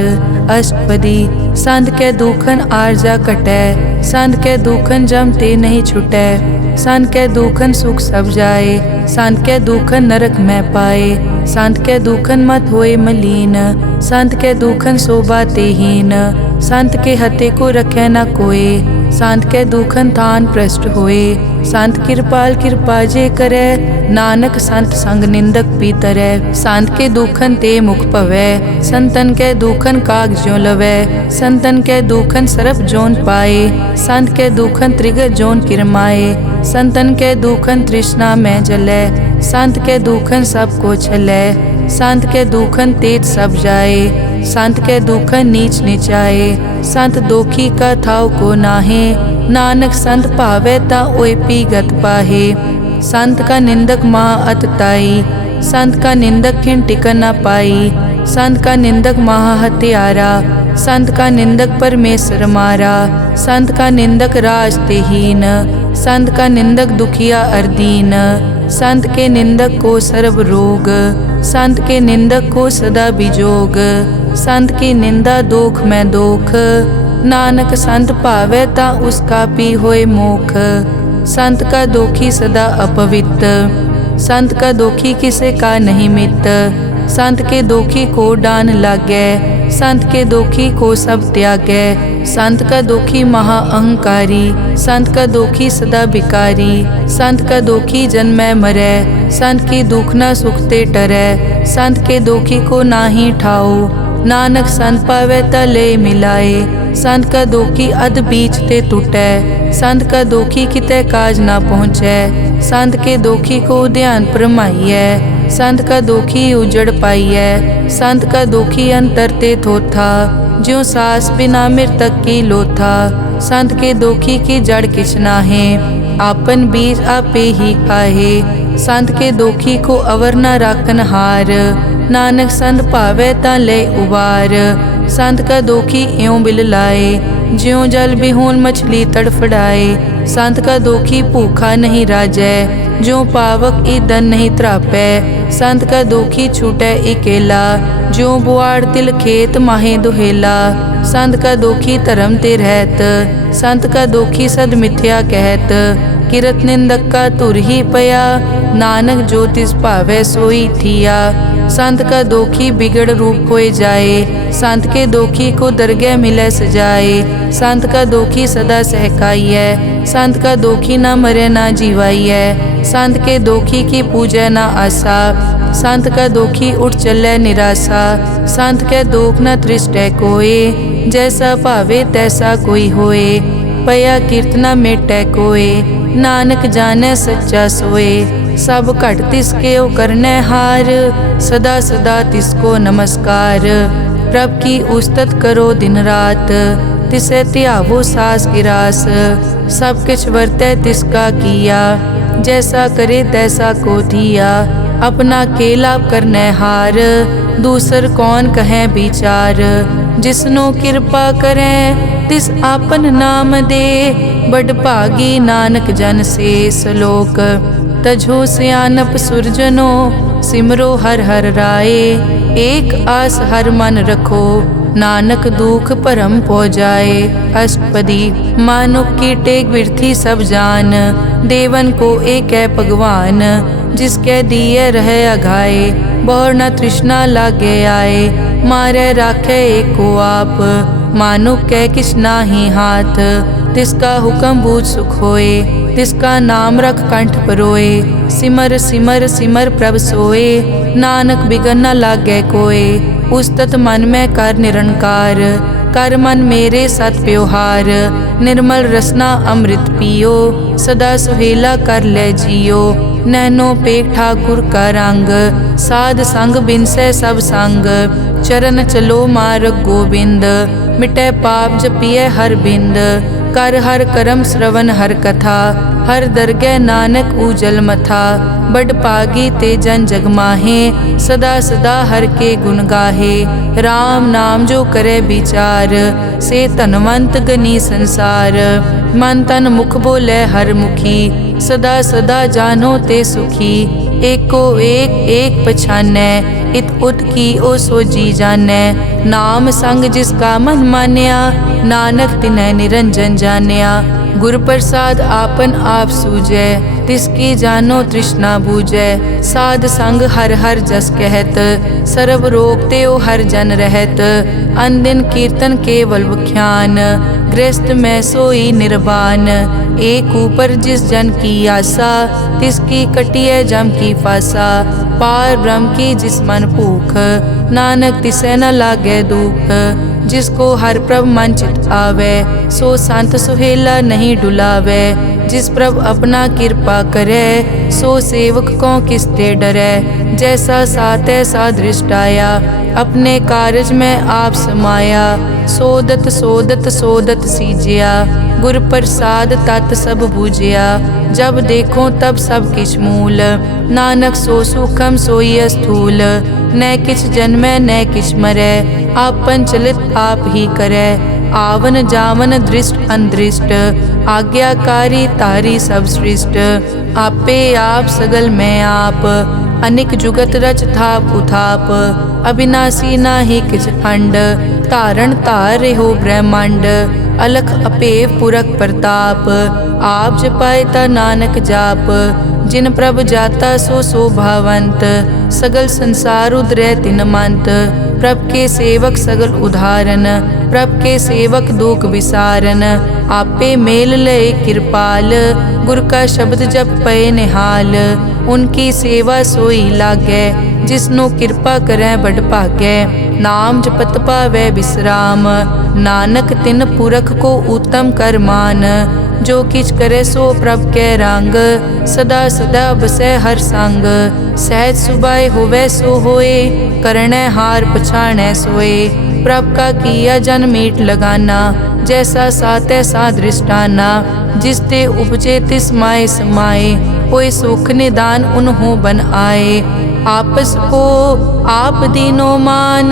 अष्टपदी संत के दुखन आरजा कटै, संत के दुखन जम ते नहीं छुटै। संत के दुखन सुख सब जाए, संत के दुखन नरक में पाए। संत के दुखन मत होए मलीन, संत के दुखन शोभा तेहीन। संत के हते को रखे न कोय, संत के दुखन थान प्रष्ट होए। संत कृपाल कृपा जे करे, नानक संत संग निंदक भी तरै। संत के दुखन ते मुख पवै, संतन के दुखन काग ज्यों लवै। संतन के दुखन सरप जोन पाए, संत के दुखन त्रिगर जोन किरमाए। संतन के दुखन तृष्णा में जलै, संत के दुखन सब को छलै। संत के दुखन तेज सब जाए, संत के दुख नीच निचाए। संत दोखी का थाव को नाहे, नानक संत भावे ता ओए पीगत पाहे। संत का निंदक महा अतताई, संत का निंदक खिन टिकन न पाई। संत का निंदक महा हत्यारा, संत का निंदक परमेश्वर मारा। संत का निंदक राज तेहीन, संत का निंदक दुखिया अर्दीन। संत के निंदक को सर्व रोग, संत के निंदक को सदा बिजोग। संत की निंदा दोख में दोख, नानक संत भावे ता उसका पी होए मोख। संत का दोखी सदा अपवित्र, संत का दोखी किसे का नहीं मित। संत के दोखी को डान लागै, संत के दोखी को सब त्यागै। संत का दोखी महा अहंकारी, संत का दोखी सदा बिकारी। संत का दोखी जन्मै मरै, संत की दुख न सुखते टरै। संत के दोखी को नाही ठाओ, नानक संत पावे ता ले मिलाए। संत का दोखी अध बीच ते टूटै, संत का दोखी किते काज ना पहुँचै। संत के दोखी को ध्यान परमाइयै, संत का दोखी उजड़ पाइयै। संत का दोखी अंतर ते थोथा, ज्यों सास बिना मृतक की लोथा। संत के दोखी की जड़ किछ नाहे, आपन बीज आपे ही खाहे। संत के दोखी को अवर न राखन हार, नानक संत भावे ता ले उबार। संत का दोखी इयों बिल लाए, ज्यों जल बिहून मछली तड़फड़ाए। संत का दोखी भूखा नहीं राजै, ज्यों पावक ईंधन नहीं त्रापै। संत का दोखी छूटै इकेला, ज्यों बुआड़ तिल खेत माहे दुहेला। संत का दोखी धर्म ते रहत, संत का दोखी सद मिथ्या कहत। किरत निंदक का तुर ही पया, नानक जो तिस भावै सोई थिया। संत का दोखी बिगड़ रूप होए जाए, संत के दोखी को दरगह मिले सजाए। संत का दोखी सदा सहकाइयै, संत का दोखी ना मरे ना जीवाइयै। संत के दोखी की पूजा ना आसा, संत का दोखी उठ चलै निराशा। संत के दोख न तृष्टै कोय, जैसा भावे तैसा कोई होए। पया कीर्तना मेटै कोय, नानक जाने सच्चा सोए। सब घट तिसके ओ करनै हार, सदा सदा तिसको नमस्कार। प्रभ की उस्तत करो दिन रात, तिसे त्यावो सास गिरास। सब किछ वर्तै तिसका किया, जैसा करे तैसा को दिया। अपना केला करनै हार, दूसर कौन कहे विचार। जिसनो कृपा करै तिस आपन नाम दे, बड़ भागी नानक जन से सलोक। तजो सियानप सुरजनो, सिमरो हर हर राय। एक आस हर मन रखो, नानक दुख परम पो जाए। अष्टपदी मानुक की टेक बिरथी सब जान, देवन को एक है भगवान। जिसके दिए रहे अघाए, बहुर न तृष्णा लागे आए। मारे राखे एको आप, मानुक के किछ नाही हाथ। तिसका हुक्म बूझ सुख होए, तिसका नाम रख कंठ परोए। सिमर सिमर सिमर प्रभ सोए, नानक बिगन न लागे कोय। उस्तत मन में कर निरंकार, कर मन मेरे सत प्योहार। निर्मल रसना अमृत पियो, सदा सुहेला कर ले जियो। नैनो पेख ठाकुर का रंग, साध संग बिनसे सब संग। चरण चलो मार्ग गोविंद, मिटे पाप जपिए हर बिंद। कर हर करम श्रवण हर कथा, हर दरगह नानक उजल मथा। बड़ पागी ते जन जग माहे, सदा सदा हर के गुण गाहे। राम नाम जो करे विचार, से धनवंत गनी संसार। मन तन मुख बोले हर मुखी, सदा सदा जानो ते सुखी। एको एक एक पछानै, इत उत की ओ सोजी जानै। नाम संग जिसका मन मान्या, नानक तिनै निरंजन जान्या। गुर प्रसाद आपन आप सूझै, तिसकी जानो तृष्णा बूझै। साध संग हर हर जस कहत, सर्व रोग त्यो हर जन रहत। अन दिन कीर्तन केवल बख्यान, गृहस्थ में सोई निर्वाण। एक ऊपर जिस जन की आशा, तिसकी कटिए जम की फासा। पार ब्रह्म की जिस मन भूख, नानक तिसे न लागे दुख। जिसको हर प्रभ मन चित आवे, सो संत सुहेला नहीं डुलावे। जिस प्रभ अपना कृपा करे, सो सेवक को किसते डरे। जैसा सात ऐसा दृष्टाया, अपने कारज में आप समाया। सोदत सोदत सोदत सीजिया, गुर प्रसाद तत् सब बूझिया। जब देखो तब सब किछ मूल, नानक सो सूखम सोई स्थूल। न किछ जन्मै न किछ मरै, आपन चलित आप ही करे। आवन जावन दृष्ट अनदृष्ट, आज्ञाकारी तारी सब सृष्ट। आपे आप सगल में आप, अनिक जुगत रच थाप उथाप। अविनाशी नाहि किछ खंड, धारण धार रहो ब्रह्मांड। अलख अपेव पुरख प्रताप, आप जपाए ता नानक जाप। जिन प्रभ जाता सो शोभावंत, सगल संसार उदरै तिन मंत। प्रभ के सेवक सगल उदाहरण, प्रभ के सेवक दुख विसारन। आपे मेल लय कृपाल, गुर का शब्द जप पए निहाल। उनकी सेवा सोई लागे, जिसनो कृपा करै बड़ भागै। नाम जपत पावै विश्राम, नानक तिन पुरख को उत्तम कर मान। जो किछ करे सो प्रभ कै रंग, सदा सदा बसै हर संग। सहज सुभाए होवै सो होए, करनै हार पछाणै सोए। प्रभ का किया जन मीट लगाना, जैसा सात ऐसा दृष्टाना। जिसते उपजे तिस माए समाए, कोई सुख निदान उन्हों बन आए। आपस को आप दीनो मान,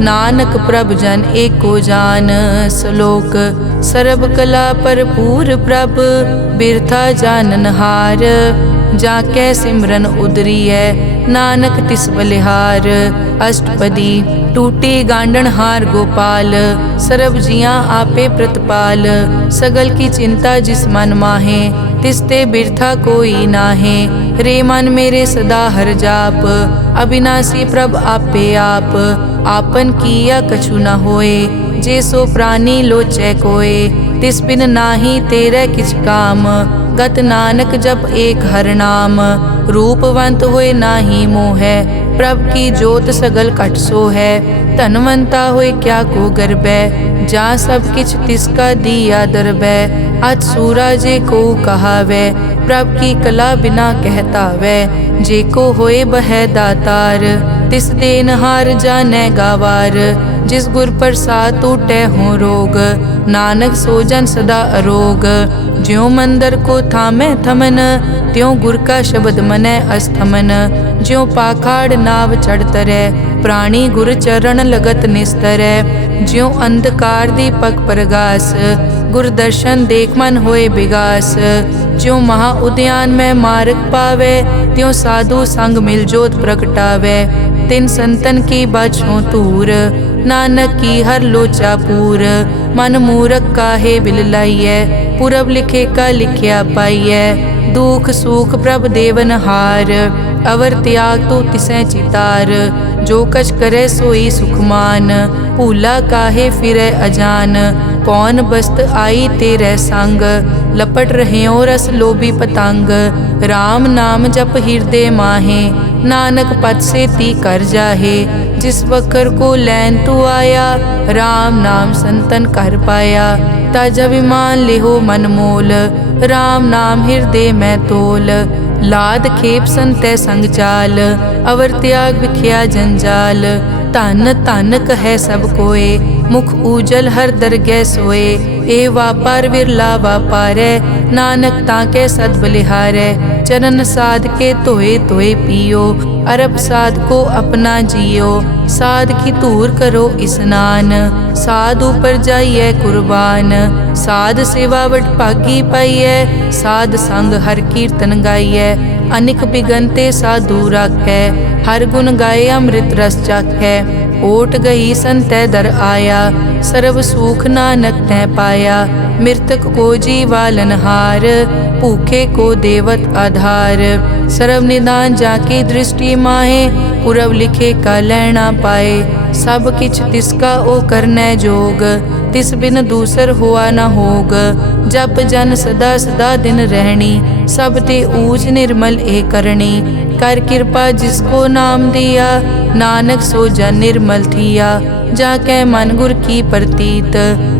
नानक प्रभ जन एको जान। श्लोक सर्ब कला भरपूर प्रभ, बिरथा जानन हार। जाकै सिमरन उदरियै, नानक तिस बलिहार। अष्टपदी टूटी गांडन हार गोपाल, सर्ब जियां आपे प्रतिपाल। सगल की चिंता जिस मन माहे, तिसते बिरथा कोई नाहे। रे मन मेरे सदा हर जाप, अविनाशी प्रभ आपे आप। आपन किया कछु न होए, जे सो प्राणी लोचै कोय। तिस बिन नाही तेरे किछ काम, गत नानक जप एक हर नाम। रूपवंत होए नाही मोहै, प्रभ की जोत सगल कट सो है। धनवंता होए क्या को गर्बै, जा सब किछ तिसका दिया दरबै। अत सूरा जे को कहावै, प्रभ की कला बिना कहतावै। जे को होए बह दातार, तिस देनहार जानै गावार। जिस गुर प्रसाद टूटै हो रोग, नानक सो जन सदा अरोग। ज्यों मंदिर को थामै थमन, त्यों गुर का शब्द मनै अस्थमन। ज्यों पाखाड़ नाव चढ़ तरै, प्राणी गुर चरण लगत निस्तरै। ज्यों अंधकार दीपक प्रगास, गुर दर्शन देख मन होए विगास। ज्यों महा उद्यान में मार्ग पावे, त्यों साधु संग मिल जोत प्रगटावे। तिन संतन की बाछों तूर, नानक की हर लोचा पूर। मन मूरख काहे बिल लाइयै, पुरब लिखे का लिखिया पाइयै। दुख सुख प्रभ देवन हार, अवर त्याग तो तिसै चितार। जो कछ करे सोई सुखमान, भूला काहे फिरै अजान। कौन बस्त आई तेरे संग, लपट रह्यो रस लोभी पतंग। राम नाम जप हृदय माहे, नानक पद से ती कर जाहे। जिस बकर को लैन तू आया, राम नाम संतन कर पाया। ताज अभिमान लेहो मन मोल, राम नाम हृदय में तोल। लाद खेप संतै संग चाल, अवर त्याग बिख्या जंजाल। धन धन कहे सब कोय, मुख उजल हर दरगह सोए। ए वापार विरला वापारै, नानक ताके सद बलिहारै। चरण साध के धोए धोए पियो, अरब साध को अपना जियो। साध की धूर करो स्नान, साध ऊपर जाइए कुर्बान। साध सेवा वड भागी पाइयै, साध संग हर कीर्तन गाइयै। अनिक बिगनते साधु राखै, हर गुण गाए अमृत रस चाखै। ओट गई संतै दर आया, सर्व सुख नानक तै पाया। मृतक को जीवालन हार, भूखे को देवत आधार। सर्व निदान जाकी दृष्टि माहे, पुरब लिखे का लैना पाए। सब किछ तिसका ओ करनै जोग, तिस बिन दूसर हुआ न होग। जप जन सदा सदा दिन रहनी, सब ते ऊच निर्मल ए करणी। कर कृपा जिसको नाम दिया, नानक सो जन निर्मल थिया। जाके मन गुर की प्रतीत,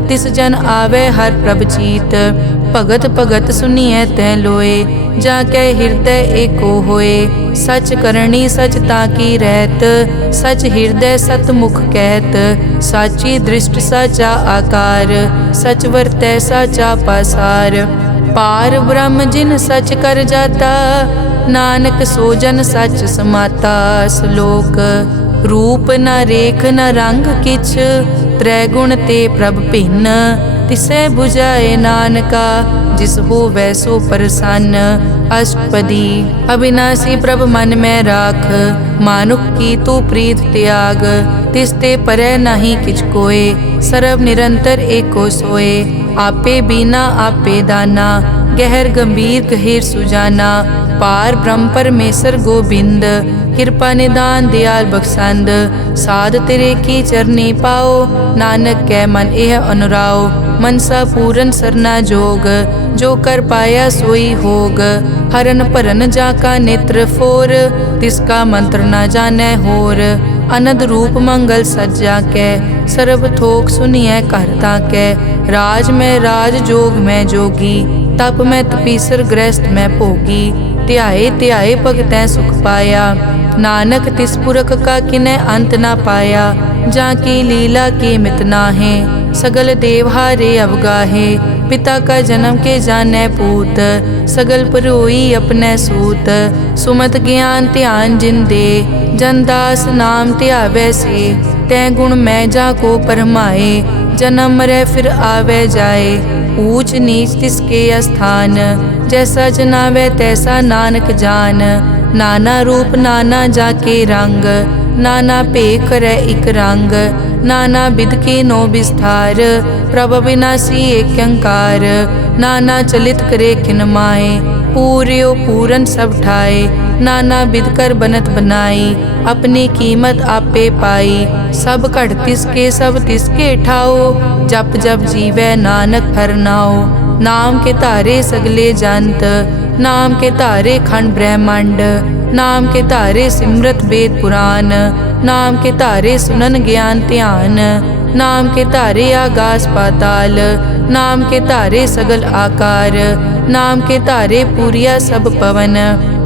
तिस जन आवे हर प्रभ चीत। भगत भगत सुनिए तै लोए, जाके हृदय एको होए। सच करनी सच ताकी रहत, सच हृदय सतमुख कहत। साची दृष्ट साचा आकार, सच वर्तै साचा पासार। पार ब्रह्म जिन सच कर जाता, नानक सो जन सच समाता। श्लोक रूप न रेख न रंग किछ, त्रैगुण ते प्रभ भिन्न। तिसै बुझाए नानका, जिस हो वैसो प्रसन्न। अष्टपदी अविनाशी प्रभ मन में राख, मानुख की तू प्रीत त्याग। तिसते परै नहीं किछ कोय, सर्व निरंतर एको सोए। आपे बीना आपे दाना, गहर गंभीर गहीर सुजाना। पार ब्रह्म परमेश्वर गोबिंद, कृपा निदान दयाल बख्शंद। साध तेरे की चरनी पाओ, नानक कै मन एह अनुराओ। मनसा पूरन सरना जोग, जो कर पाया सोई होग। हरन भरन जाका नेत्र फोर, तिसका मंत्र न जानै होर। अनद रूप मंगल सज्जा कै, सर्व थोक सुनिए कर ताकै। राज में राज जोग में जोगी, तप में तपीसर गृहस्थ में भोगी। ध्याए ध्याए भगतैं सुख पाया, नानक तिस पुरख का किनै अंत ना पाया। जाकी लीला की मित नाहे, सगल देव हारे अवगाहे। पिता का जन्म के जानै पूत, सगल परोई अपने सूत। सुमत ज्ञान ध्यान जिन दे, जनदास नाम ध्यावै से। तै गुण मैं जाको परमाए, जन्म मरै फिर आवे जाए। ऊंच नीच तिसके स्थान, जैसा जनावे तैसा नानक जान। नाना रूप नाना जाके रंग, नाना भे करे इक रंग। नाना बिध के नो विस्तार, प्रभ विनाशी एक अंकार। नाना चलित करे किन माए, पूर्यो पूरन सब ठाए। नाना बिध कर बनत बनाई, अपनी कीमत आपे पाई। सब घट तिसके सब तिसके ठाओ, जप जप जीवै नानक हर नाओ। नाम के तारे सगले जंत, नाम के तारे खंड ब्रह्मांड। नाम के तारे सिमरत वेद पुराण, नाम के तारे सुनन ज्ञान ध्यान। नाम के तारे आकाश पाताल, नाम के तारे सगल आकार। नाम के तारे पूरिया सब पवन,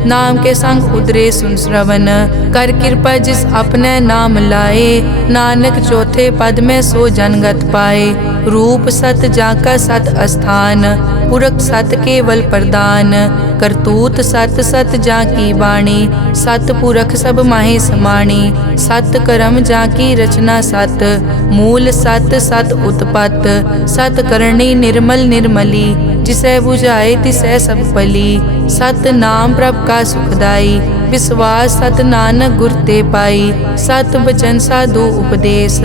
नाम के संग उतरे सुन श्रवण। कर कृपा जिस अपने नाम लाए, नानक चौथे पद में सो जनगत पाए। रूप सत जाका सत अस्थान, पुरख सत केवल प्रदान। करतूत सत सत जाकी वाणी, सत पुरख सब माहे समाणी। सत कर्म जाकी रचना सत, मूल सत सत उत्पत। सत करणी निर्मल निर्मली, जिसे बुझाए तिसै सब पली। सत नाम प्रभ का सुखदाई, विश्वास सत नानक गुर ते पाई। सत बचन साधु उपदेश,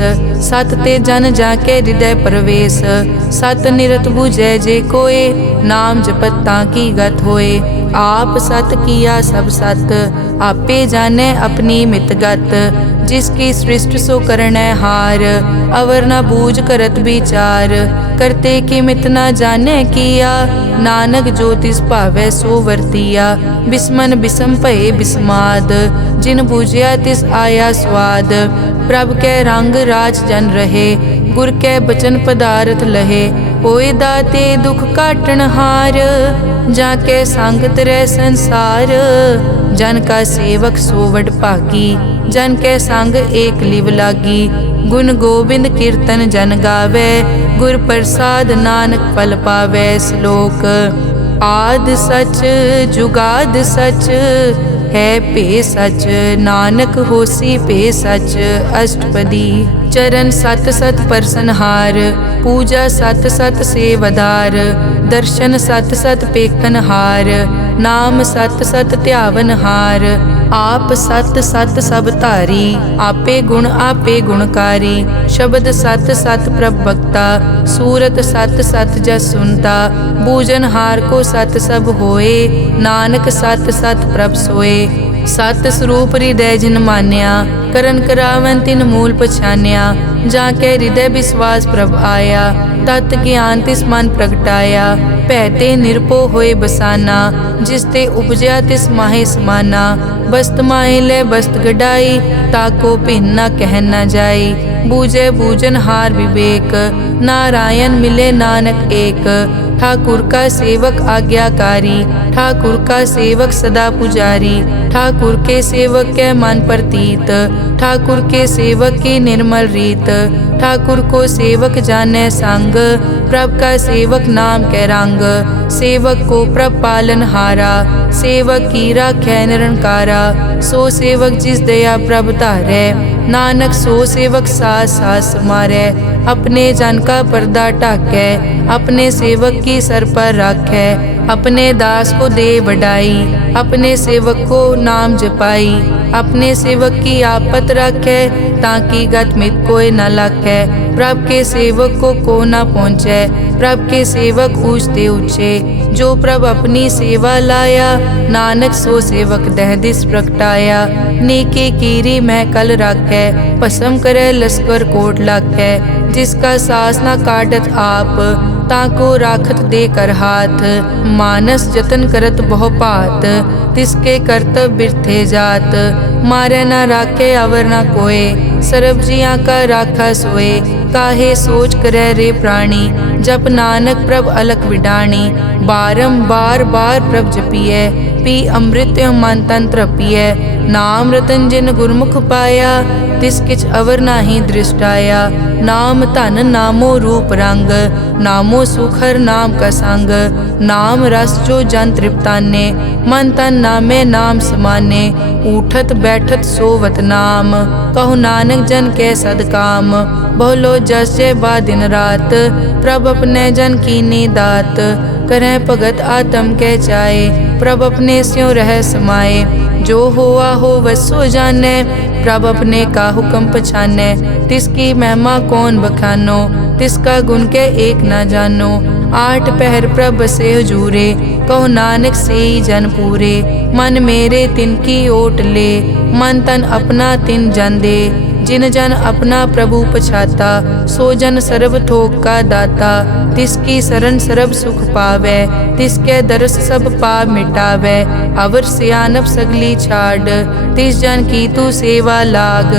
सत ते जन जाके हृदय प्रवेश। सत निरत बुझै जे कोय, नाम जपत ताकी गत होए। आप सत किया सब सत, आपे जाने अपनी मितगत। जिसकी सृष्टि सो करनै हार, अवर न बूझ करत विचार। करते कि मित न जाने किया, नानक जो तिस भावै सो वर्तिया। बिस्मन बिसम भये बिस्माद, जिन बूझिया तिस आया स्वाद। प्रभ कै रंग राज जन रहे, गुर कै बचन पदार्थ लहे। होए दाते दुख काटन हार, जाके संग तरै संसार। जन का सेवक सो वड भागी, जन के संग एक लिव लागी। गुण गोबिंद कीर्तन जन गावे, गुर प्रसाद नानक फल पावे। श्लोक आद सच जुगाद सच, है पे सच नानक होसी पे सच। अष्टपदी चरण सत सत परसनहार, पूजा सत सत सेवदार। दर्शन सत सत पेखनहार, नाम सत सत ध्यावनहार। आप सत सत सब धारी, आपे गुण आपे गुणकारी। शब्द सत सत प्रभ भक्ता, सूरत सत सत जस सुनता। बूझनहार को सत सब होए, नानक सत सत प्रभ सोए। सत स्वरूप हृदय जिन मान्या, करन करावन तिन मूल पछान्या। जाके हृदय विश्वास प्रभ आया, तत् ज्ञान तिस मन प्रगटाया। ਭੈਤੇ ਨਿਰਭਉ ਹੋਏ ਬਸਾਨਾ। ਜਿਸ ਤੇ ਉਪਜਿਆ ਤਿਸ ਮਾਹੇ ਸਮਾਨਾ। ਬਸਤ ਮਾਹੇ ਲੈ ਬਸਤ ਗਡਾਈ, ਤਾਕੋ ਭਿੰਨ ਨਾ ਕਹਿ ਨਾ ਜਾਈ। ਬੂਝੈ ਬੂਝਨ ਹਾਰ विवेक, नारायण मिले नानक एक। ठाकुर का सेवक आज्ञाकारी, ठाकुर का सेवक सदा पुजारी। ठाकुर के सेवक के मन प्रतीत, ठाकुर के सेवक की निर्मल रीत। ठाकुर को सेवक जाने संग, प्रभ का सेवक नाम के रंग। सेवक को प्रभ पालन हारा, सेवक की राखै निरंकारा। सो सेवक जिस दया प्रभ धारै, नानक सो सेवक सास सास मारै। अपने जन का पर्दा ढाकै, अपने सेवक की सर पर राखै। अपने दास को दे बढ़ाई, अपने सेवक को नाम जपाई। अपने सेवक की आपत राखै, ताकि गत मित कोई न लाखै। प्रभ के सेवक को न पहुँचै, प्रभ के सेवक ऊँचते ऊँचे। जो प्रभ अपनी सेवा लाया, नानक सो सेवक दह दिस प्रगटाया। नेके कीरी महकल राखै, भस्म करे लश्कर कोट लाखै। जिसका सास न काटत आप, ताको राखत दे कर हाथ। मानस जतन करत बहु भात, तिसके करतब बिरथे जात। मारे न राखे अवर न कोय, सर्ब जियां का राखा सोए। काहे सोच करे रे प्राणी, जप नानक प्रभ अलख विडाणी। बारंबार बार प्रभ जपिए, पी अमृत मन तन तृपिए। नाम रतन जिन गुरमुख पाया, तिस किछ अवर नाही दृष्टाया। नाम धन नामो रूप रंग, नामो सुखर नाम का संग। नाम रस जो जन तृप्ताने, मन तन नामे नाम समाने। उठत बैठत सोवत नाम, कहु नानक जन के सदकाम। बहुलो जस जय बा दिन रात, प्रभ अपने जन कीनी दात। करें भगत आत्म के चाए, प्रभ अपने स्यों रह समाए। जो होआ हो वसो जाने, प्रभ अपने का हुक्म पछाने। तिसकी महिमा कौन बखानो, तिसका गुण के एक न जानो। आठ पहर प्रभ बसे हजूरे, कहो नानक से ही जन पूरे। मन मेरे तिनकी ओट ले, मन तन अपना तिन जन दे। जिन जन अपना प्रभु पछाता, सो जन सर्व थोक का दाता। तिसकी शरण सर्व सुख पावै, तिसके दरस सब पाप मिटावै। अवर सियानप सगली छाड़, तिस जन की तू सेवा लाग।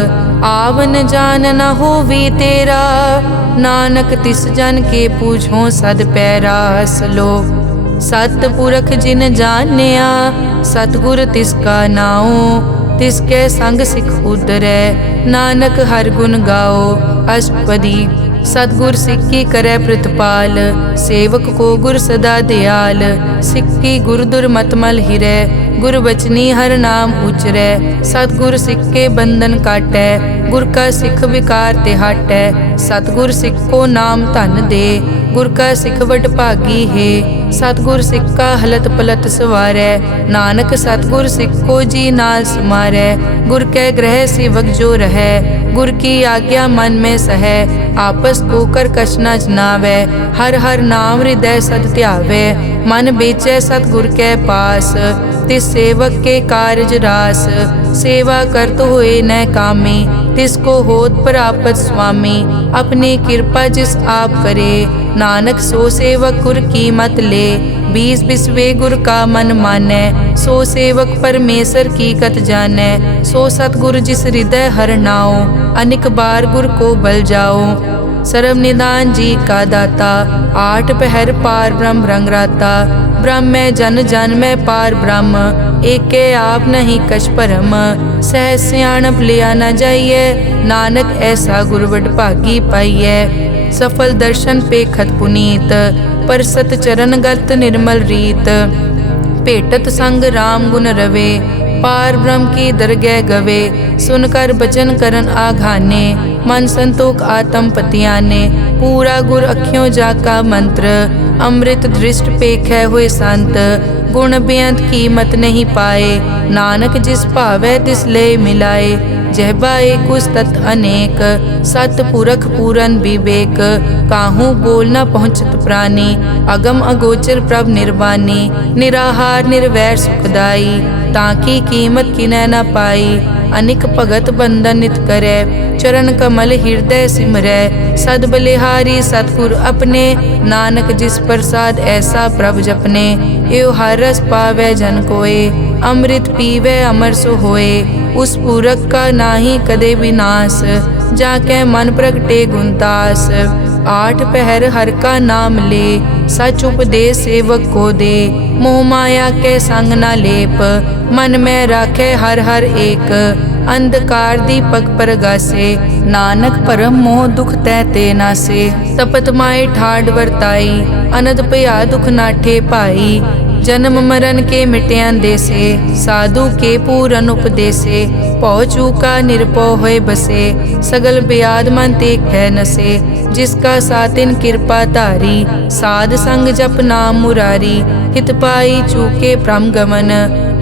आवन जान न होवी तेरा, नानक तिस जन के पूछो सद पैरा। सलोक सतपुरख जिन जानिया, सतगुर तिसका नाओ। तिसके संग सिख उतरै, नानक हर गुण गाओ। अष्टपदी सतगुर सिक्की करे प्रतिपाल, सेवक को गुर सदा दयाल। सिक्की गुर दुर्मतमल हिरै, गुर बचनी हर नाम उचरै। सतगुर सिख के बंधन काटै, गुर का सिख विकार ते हटै। सतगुर सिख को नाम धन दे, गुर का सिख वड भागी है। सतगुर सिख का हलत पलत सवारै, नानक सतगुर सिख को जी नाल समारै। गुर के ग्रह सेवक जो रहै, गुर की आज्ञा मन में सहै। आपस को कर कछ न जनावै, हर हर नाम हृदय सद ध्यावै। मन बेचै सतगुर के पास, तिस सेवक के कारज रास। सेवा करत होए न कामी, तिसको होत प्रापत स्वामी। अपनी कृपा जिस आप करे, नानक सो सेवक गुर की मत ले। बीस बिसवे गुर का मन मानै, सो सेवक परमेश्वर की कत जानै। सो सतगुर जिस हृदय हर नाओ, अनेक बार गुर को बल जाओ। सर्व निदान जी का दाता, आठ पहर पार ब्रह्म रंग राता। ब्रह्म में जन जन में पार ब्रह्म, एके आप नहीं कछ परम। सह सियाणप लिया न जाइए, नानक ऐसा गुरवड भागी पाइए। सफल दर्शन पेखत पुनीत, परसत चरण गत निर्मल रीत। भेटत संग राम गुण रवे, पार ब्रह्म की दरगह गवे। सुनकर बचन करन आघाने, मन संतोख आत्म पतियाने। पूरा गुर अखियों जाका मंत्र, अमृत दृष्ट पेखै हुए संत। गुण बेअंत कीमत नहीं पाए, नानक जिस भावै तिस ले मिलाए। जहबा एक तत् अनेक, सत पुरख पूरन विवेक। काहू बोल न पहुँचत प्राणी, अगम अगोचर प्रभ निर्वाणी। निराहार निर्वैर सुखदाई, ताकी कीमत किनै न पाई। अनिक भगत बंधन नित करे। चरण कमल हृदय सिमरै सद बलिहारी सतगुर अपने। नानक जिस प्रसाद ऐसा प्रभ जपने। एव हर रस पावै जन कोय अमृत पीवै अमर सो होए। उस पूरक का नाही कदे विनाश जाके मन प्रगटे गुणतास। आठ पहर हर का नाम ले सच उपदेश सेवक को दे। मोह माया के संग न लेप मन में राखे हर हर एक। अंधकार दीपक प्रगासे नानक परम मोह दुख तै ते नासे। तपत माए ठाड वर्ताई अनद पया दुख नाठे पाई। जन्म मरण के मिट्यां देसे साधु के पूरन उपदेसे। पौ चूका निरपौ होए बसे सगल ब्याद मन ते खे नसे। जिसका सातिन कृपा धारी साध संग जप नाम मुरारी। हित पाई चूके भ्रम गमन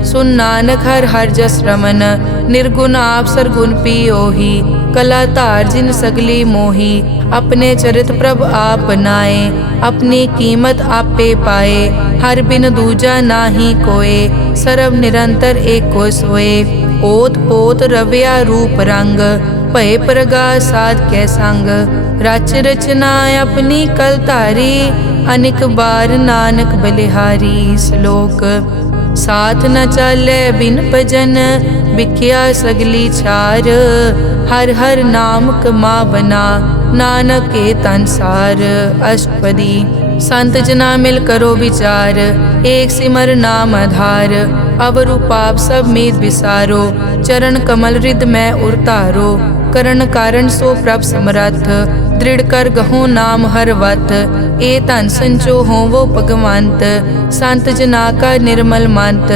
सुन नानक हर हर जस रमन। निर्गुण आप सरगुण पियोही कला धार जिन सगली मोही। अपने चरित प्रभ आप बनाए अपनी कीमत आपे पाए। हर बिन दूजा नाही कोय सर्व निरंतर एको सोए। ओत पोत रव्या रूप रंग भय प्रगास साध के संग। रच रचना अपनी कल धारी अनिक बार नानक बलिहारी। श्लोक साथ न चाले बिन भजन बिख्या सगली छार। हर हर नाम कमावना नानक के तनसार। अष्टपदी संत जना मिल करो विचार एक सिमर नाम आधार। अवरु पाप सब मीत विसारो चरण कमल रिद में उरतारो। करण कारण सो प्रभ समरथ दृढ़ कर गहो नाम हर वत। ए धन संचो हो वो भगवंत संत जना का निर्मल मंत।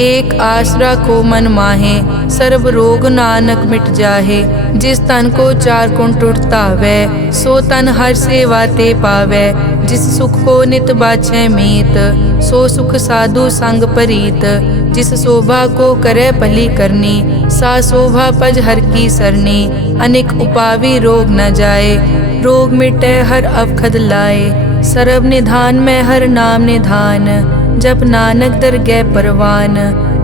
एक आसरा को मन माहे सर्व रोग नानक मिट जाहे। जिस तन को चार कुण टुटतावै सो तन हर सेवा ते पावै। जिस सुख को नित बाछै मीत सो सुख साधु संग परीत। जिस शोभा को करे भली करनी सा शोभा पज हर की सरनी। अनेक उपावी रोग न जाए रोग मिटे हर अवखद लाए। सर्व निधान में हर नाम निधान जप नानक दरगह परवान।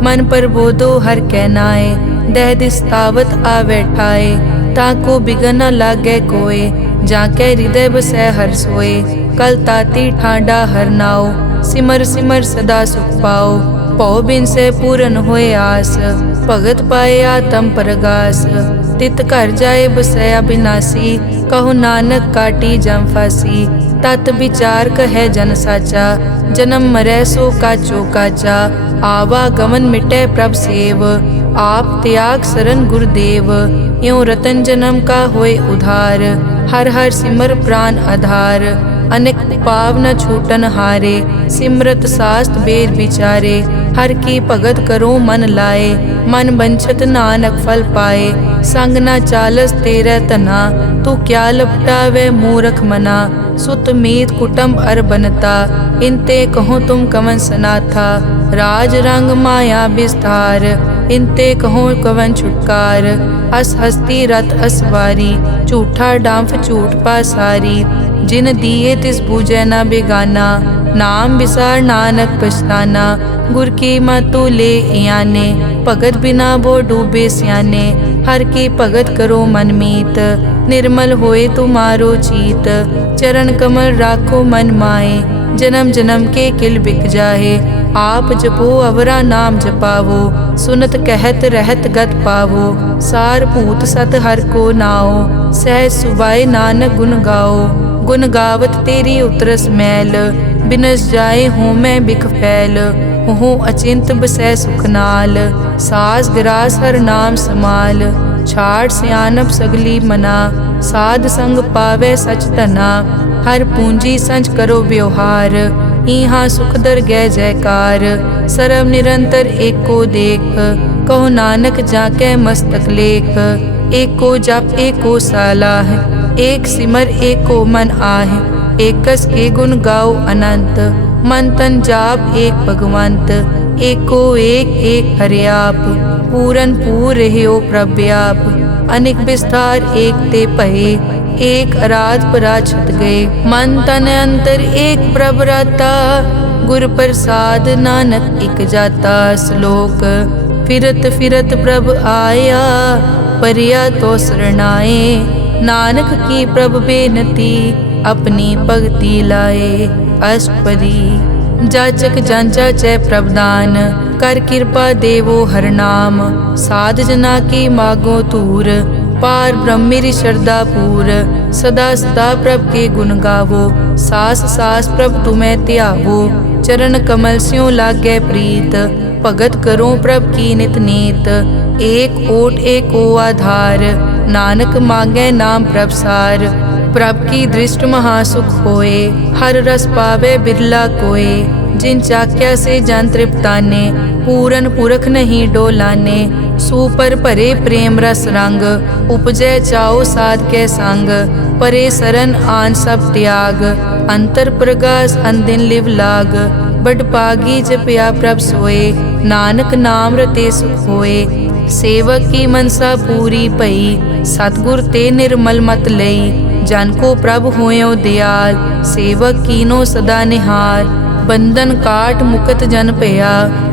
मन पर बोधो हर कै नाए दह दिस तावत आवे ठाए। ताको बिगन न लागे कोय जाके हृदय बसै हर सोए। कल ताती ठांडा हर नाओ सिमर सिमर सदा सुख पाओ। पौ बिन से पूरन होए आस भगत पाए आत्म परगास। तित घर जाए बसया बिनासी कहो नानक काटी जम फासी। तत विचार कहे जन साचा जन्म मरै सो काचो काचा। आवागमन मिटे प्रभ सेव आप त्याग शरण गुरुदेव। यों रतन जन्म का होए उधार हर हर सिमर प्राण आधार। अनेक पाव न छूटन हारे सिमरत शास्त्र वेद विचारे। हर की भगत करो मन लाए मन बंछत नानक फल पाए। संग न चालस तेरा तना तू क्या लपटावे मूरख मना। सुत मीत कुटुंब अर बनता इनते कहो तुम कवन सनाथा। राज रंग माया विस्तार इनते कहो कवन छुटकार। अस हस्ती रथ असवारी झूठा डांफ झूठ पासारी। जिन दिए तिस बूझे न बेगाना नाम विसार नानक पछताना। गुर की मतु ले याने भगत बिना वो डूबे स्याने। हर की भगत करो मन मीत निर्मल होए तुम्हारो चीत। चरण कमल राखो मन माए जन्म जन्म के किल बिक जाहे। आप जपो अवरा नाम जपावो सुनत कहत रहत गत पावो। सार भूत सत हर को नाओ सहज सुबाए नानक गुण गाओ। गुण गावत तेरी उतरस मैल बिनस जाए हूँ मैं बिख फैल। हूँ अचिंत बसै सुख नाल सास गिरास हर नाम समाल। छाड़ सियानप सगली मना साध संग पावे सच धना। हर पूंजी संच करो व्यवहार इहाँ सुख दर गै जयकार। सर्व निरंतर एको देख कहो नानक जाके मस्तक लेख। एको जप एको सालाह एक सिमर एको मन आह। एकस के गुण गाओ अनंत मन तन जाप एक भगवंत। एको एक एक हरियाप पूरन पूर रहो प्रव्याप। अनिक विस्तार एक ते पहे एक अराध पराछत गए। मन तन अंतर एक प्रभराता गुर प्रसाद नानक इक जाता। श्लोक फिरत फिरत प्रभ आया, परिया तो शरणाए। नानक की प्रभ बेनती, अपनी भगति लाए। अष्टपदी। जाचक जांचा चै प्रभदान, कर कृपा देवो हर नाम। साध जना की मागो तूर, पार ब्रह्म मेरी श्रद्धा पूर। सदा सदा प्रभ के गुण गावो, सास सास प्रभ तुम्हें त्यावो। चरण कमल स्यों लागे प्रीत, भगत करो प्रभ की नित नीत। एक ओट एक ओ आधार, नानक मांगे नाम प्रभ सार। प्रभ की दृष्ट महासुख होए, हर रस पावे बिरला कोय। जिन चाक्या से जन तृप्ताने, पूरन पुरख नहीं डोलाने। सुपर भरे प्रेम रस रंग, उपजै चाओ साध के संग। परे सरन आन सब त्याग, अंतर प्रगास अनदिन लिव लाग। बड़ पागी जपया प्रभ सोए, नानक नाम रते सुख होए। सेवक की मनसा पूरी पई, सतगुर ते निर्मल मत लई। जन को प्रभ होयो दयाल, सेवक कीनो सदा निहाल। बंधन काट मुकत जन पया,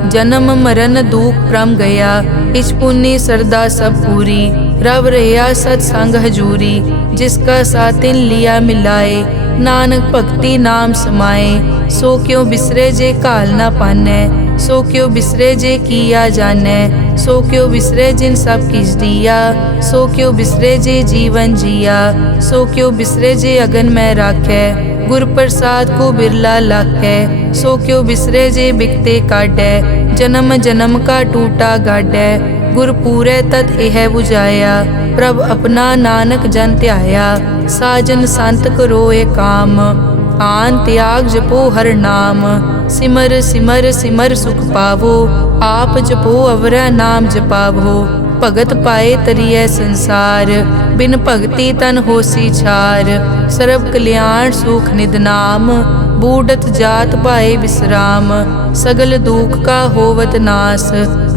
जन्म मरण दुख प्रम गया। इच पुण्य सरदा सब पूरी, रव रहा सत्संग हजूरी। जिसका सातिन लिया मिलाए, नानक भक्ति नाम समाए। सो क्यों बिसरे जे काल ना पानै, सो क्यों बिसरे जे किया जानै। सो क्यों बिसरे जिन सब किस दिया, सो क्यों बिसरे जे जीवन जिया। सो क्यों बिसरे जे अगन में राखै, गुर प्रसाद को बिरला लाखै। सो क्यों बिसरे जे बिकते काटै, जन्म जन्म का टूटा गाडै। गुर पूरे तत् एह बुझाया, प्रभ अपना नानक जन ध्याया। साजन संत करो ए काम, आन त्याग जपो हर नाम। सिमर सिमर सिमर सुख पावो, आप जपो अवरा नाम जपावो। भगत पाए तरिए संसार, बिन भगति तन होसी छार। सर्व कल्याण सुख निद नाम, बूढ़त जात पाए विश्राम। सगल दुख का होवत नास,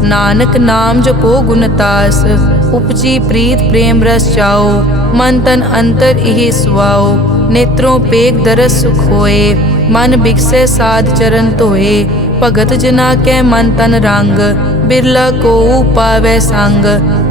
नानक नाम जपो गुणतास। उपजी प्रीत प्रेम रस चाओ, मन तन अंतर इहि सुआओ। नेत्रों पेग दरस सुख होए, मन बिकसे साध चरण धोए। भगत जना कै मन तन रंग, बिरला को पावै संग।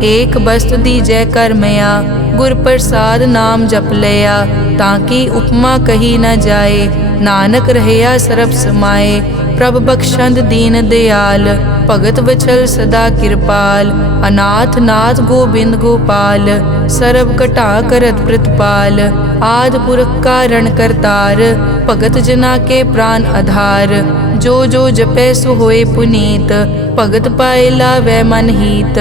एक बस्त दीजै कर मया, गुर प्रसाद नाम जप लया। ताकि उपमा कही न जाए, नानक रहया सरब समाए। प्रभ बख्शंद दीन दयाल, भगत वचल सदा कृपाल। अनाथ नाथ गोबिंद गोपाल, सरब कटा करत प्रतिपाल। आद पुरख कारण करतार, भगत जना के प्राण आधार। जो जो जपै सो होए पुनीत, भगत पाए लावै मन हीत।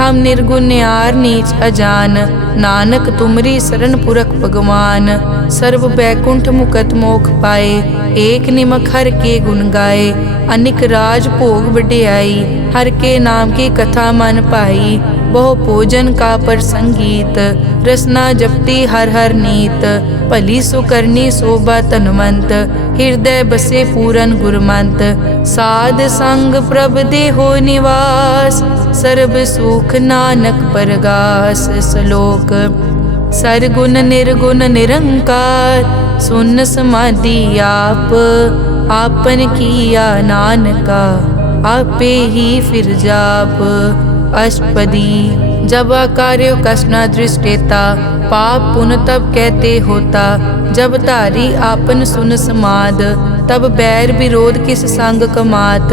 हम निर्गुण न्यार नीच अजान, नानक तुमरी शरण पुरख भगवान। सर्व बैकुंठ मुकत मोख पाए, एक निमक हर के गुण गाए। अनिक राज भोग वड्याई, हर के नाम की कथा मन पाई। बहु भोजन का पर संगीत, रसना जपती हर हर नीत। भली सो करनी शोभा तनवंत, हृदय बसे पूरन गुरमंत। साध संग प्रभ देहो निवास, सर्ब सुख नानक परगास। श्लोक। सरगुण निर्गुण निरंकार, सुन समाधि आप। आपन किया नानका, आपे ही फिर जाप। अष्टपदी। जब कार्यो कसना दृष्टेता, पाप पुन तब कहते होता। जब धारी आपन सुन समाद, तब बैर विरोध किस संग कमात।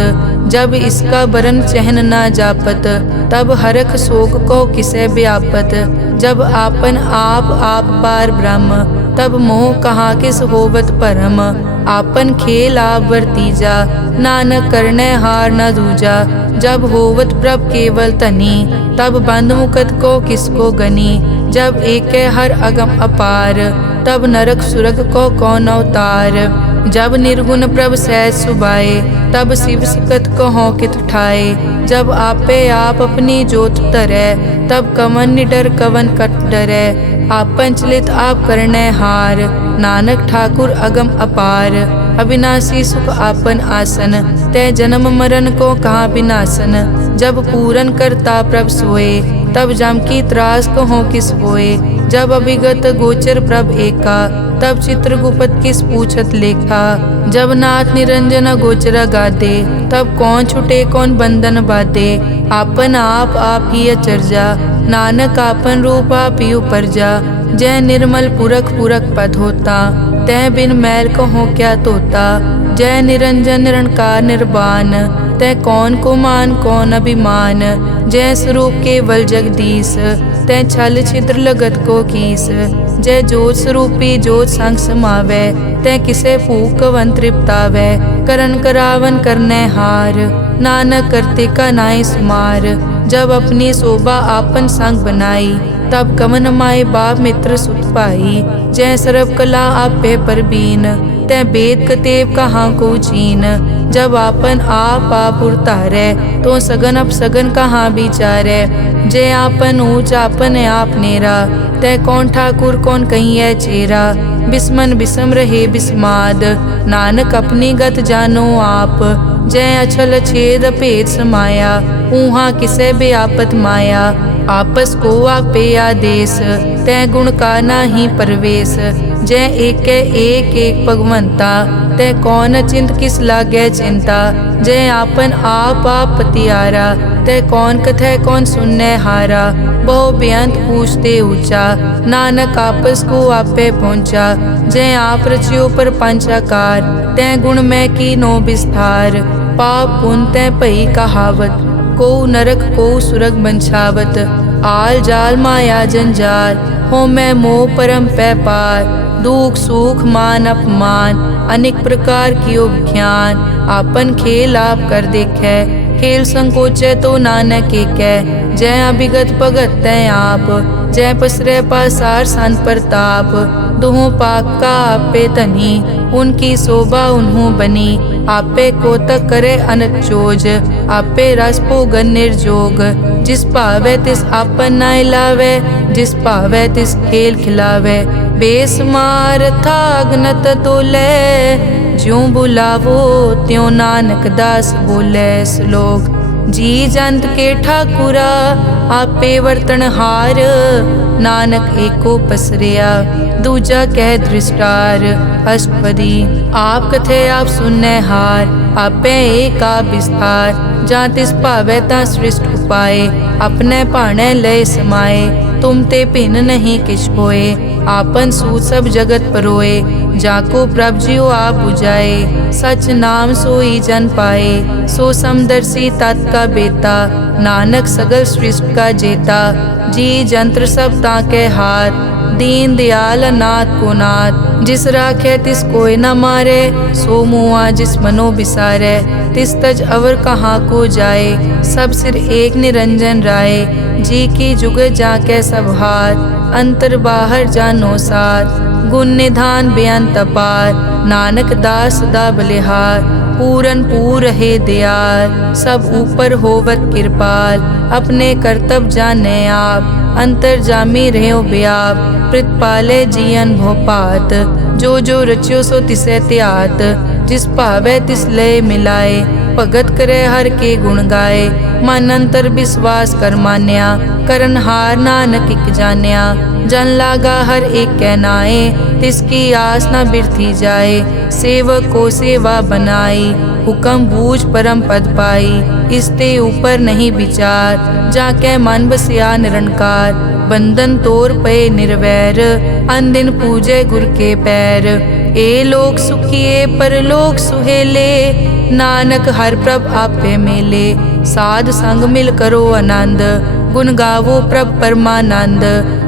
जब इसका बरन चहन ना जापत, तब हरख शोक को किसे व्यापत। जब आपन आप आप पार ब्रह्म, तब मोह कहाँ किस होवत परम। आपन खेल आप वर्तीजा, नानक करने हार न दूजा। जब होवत प्रभ केवल तनी, तब बंद मुकत को किसको गनी। जब एक हर अगम अपार, तब नरक सुरग को कौन अवतार। जब निर्गुण प्रभ सहज सुभाए, तब शिव सकत कहो कित ठाए। जब आपे आप अपनी जोत धरै, तब कवन निडर कवन कट डरै। आपन चलित आप करने हार, नानक ठाकुर अगम अपार। अविनाशी सुख आपन आसन, तै जन्म मरण को कहाँ विनाशन। जब पूरन करता प्रभ सोए, तब जम की त्रास कहो किस होए। जब अभिगत गोचर प्रभ एका, तब चित्रगुप्त किस पूछत लेखा। जब नाथ निरंजन गोचर गादे, तब कौन छुटे कौन बंधन बाधे। आपन आप ही अचरजा, नानक आपन रूप आप ही उपरजा। जय निर्मल पुरख पुरख पद होता, तै बिन मैल कहो क्या तोता। जय निरंजन निरंकार निर्वाण, तै कौन को मान कौन अभिमान। जय स्वरूप केवल जगदीश, तै छल छिद्र लगत को कीस। जय जोत स्वरूपी जोत संग समावै, तै किसे भूख कवन तृप्तावै। करन करावन करनै हार, नानक करते का नाई सुमार। जब अपनी शोभा आपन संग बनाई, तब कवन माए बाप मित्र सुत पाई। जय सर्व कला आपे परबीन, तै वेद कतेव कहाँ को चीन। जब आपन आप उतारै, तो सगन अपसगन कहाँ विचारै। जय आपन ऊंच आपन आप नेरा, तै कौन ठाकुर कौन कहिए चेरा। बिस्मन बिसम रहे बिस्माद, नानक अपनी गत जानो आप। जय अछल छेद भेद समाया, ऊहा किसे बेआपत माया। आपस को आपे आदेश, तै गुण का नाही परवेश। जय एक भगवंता, तै कौन चिंत किस लागे चिंता। जय आपन आप पतियारा, तै कौन कथै कौन सुनने हारा। बहु बेअंत पूछते ऊंचा, नानक आपस को आपे पहुँचा। जय आप रचियो पर पंचाकार, तै गुण में की नो विस्तार। पाप पुन तै भई कहावत, को नरक को सुरग बंछावत। आल जाल माया जंजाल, हो मैं मोह परम पै पार। दुख सुख मान अपमान, अनेक प्रकार कियो ज्ञान। आपन खेल आप कर देखे, खेल संकोचे तो नानक एकै। जय अभिगत भगत तै आप, जय पसरे पासार सन प्रताप। दुहों पाक का आपे तनी, उनकी शोभा उन्हों बनी। आपे कोतक करे अनत चोज, आपे रस भोगन निर्जोग। जिस भावे तिस आपन नाय लावे, जिस भावे तिस खेल खिलावे। बेसमार था अगनत तोले, ज्यों बुलावो त्यों नानक दास बोले। श्लोक जी जंत के ठाकुरा, आपे वर्तन हार। नानक एको पसरिया, दूजा कह दृष्टार। अष्टपदी आप कथे आप सुनने हार, आपे एक आप विस्तार। जा तिस भावे ता सृष्ट उपाय, अपने भाणे लय समाए। तुम ते भिन्न नहीं किछ होए, आपन सूत सब जगत परोए। जाको प्रभ जियो आप बुझाए, सच नाम सोई जन पाए। सो समदर्शी तत् का बेता, नानक सगल सृष्टि का जेता। जी जंत्र सब ताके हाथ, दीन दयाल अनाथ को नाथ। जिस राखे तिस कोई न मारे, सो मुआ जिस मनो बिसारे। तिस तज अवर कहाँ को जाए, सब सिर एक निरंजन राय। जी की जुग जाके सब हाथ, अंतर बाहर जानो साथ। गुण निधान बेअंत अपार, नानक दास सदा बलिहार। पूरन पूर रहे दयाल, सब ऊपर होवत कृपाल। अपने कर्तव्य जाने आप, अंतर जामी रहो व्याप। प्रतिपाले जियन भोपात, जो जो रचियो सो तिसे त्यात। जिस भावे तिस लय मिलाए, भगत करे हर के गुण गाए। मन अंतर विश्वास कर मान्या, करन हार नानक इक जान्या। जन लागा हर एक कै नाए, तिसकी आस न बिरथी जाए। सेवक को सेवा बनाई, हुक्म बूझ परम पद पाई। इसते ऊपर नहीं विचार, जाके मन बसिया निरंकार। बंधन तोर पे निर्वैर, अन दिन पूजे गुर के पैर। ए लोक सुखिए परलोक सुहेले, नानक हर प्रभ आपे मेले। साध संग मिल करो आनंद, गुण गावो प्रभ परमानंद।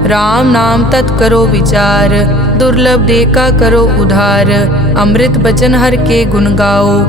राम नाम तत् करो विचार, दुर्लभ देखा करो उधार। अमृत बचन हर के गुण गाओ,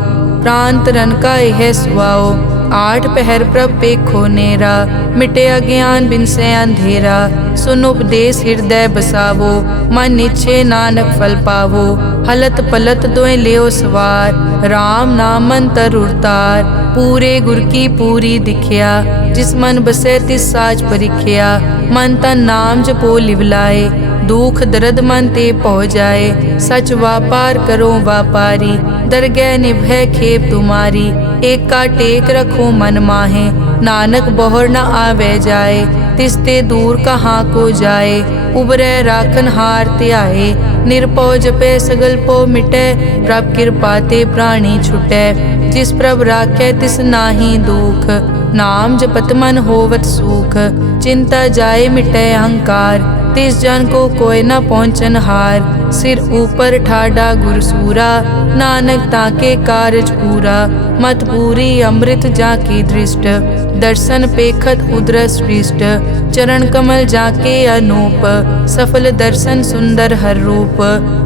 प्रांत रन का यह सुआओ। आठ पहर प्रभ पेखो नेरा, मिटे अज्ञान बिन से अंधेरा। सुन उपदेश हृदय बसावो, मन इच्छे नानक फल पावो। हलत पलत दोए लियो सवार, राम नाम मंतर उरतार। पूरे गुर की पूरी दिखिया, जिस मन बसे तिस साच परिखिया। मन तन नाम जपो लिवलाए, दुख दर्द मन ते पौ जाए। सच व्यापार करो व्यापारी, दरगह निभै खेप तुम्हारी। एक का टेक रखो मन माहे, नानक बहुर न आवे जाए। तिसते दूर कहाँ को जाए, उबरे राखन हार त्याए। निरपौ जपे सगल पो मिटे, प्रभ कृपा ते प्राणी छुटे। जिस प्रभ राखे तिस नाही दुख, नाम जपत मन होवत सूख, चिंता जाए मिटे अहंकार। तिस जन को कोय न पहुँचन हार, सिर ऊपर ठाडा गुरसूरा। नानक ताके कारज पूरा, मत पूरी अमृत जाकी दृष्ट। दर्शन पेखत उदरस पृष्ठ, चरण कमल जाके अनूप। सफल दर्शन सुंदर हर रूप,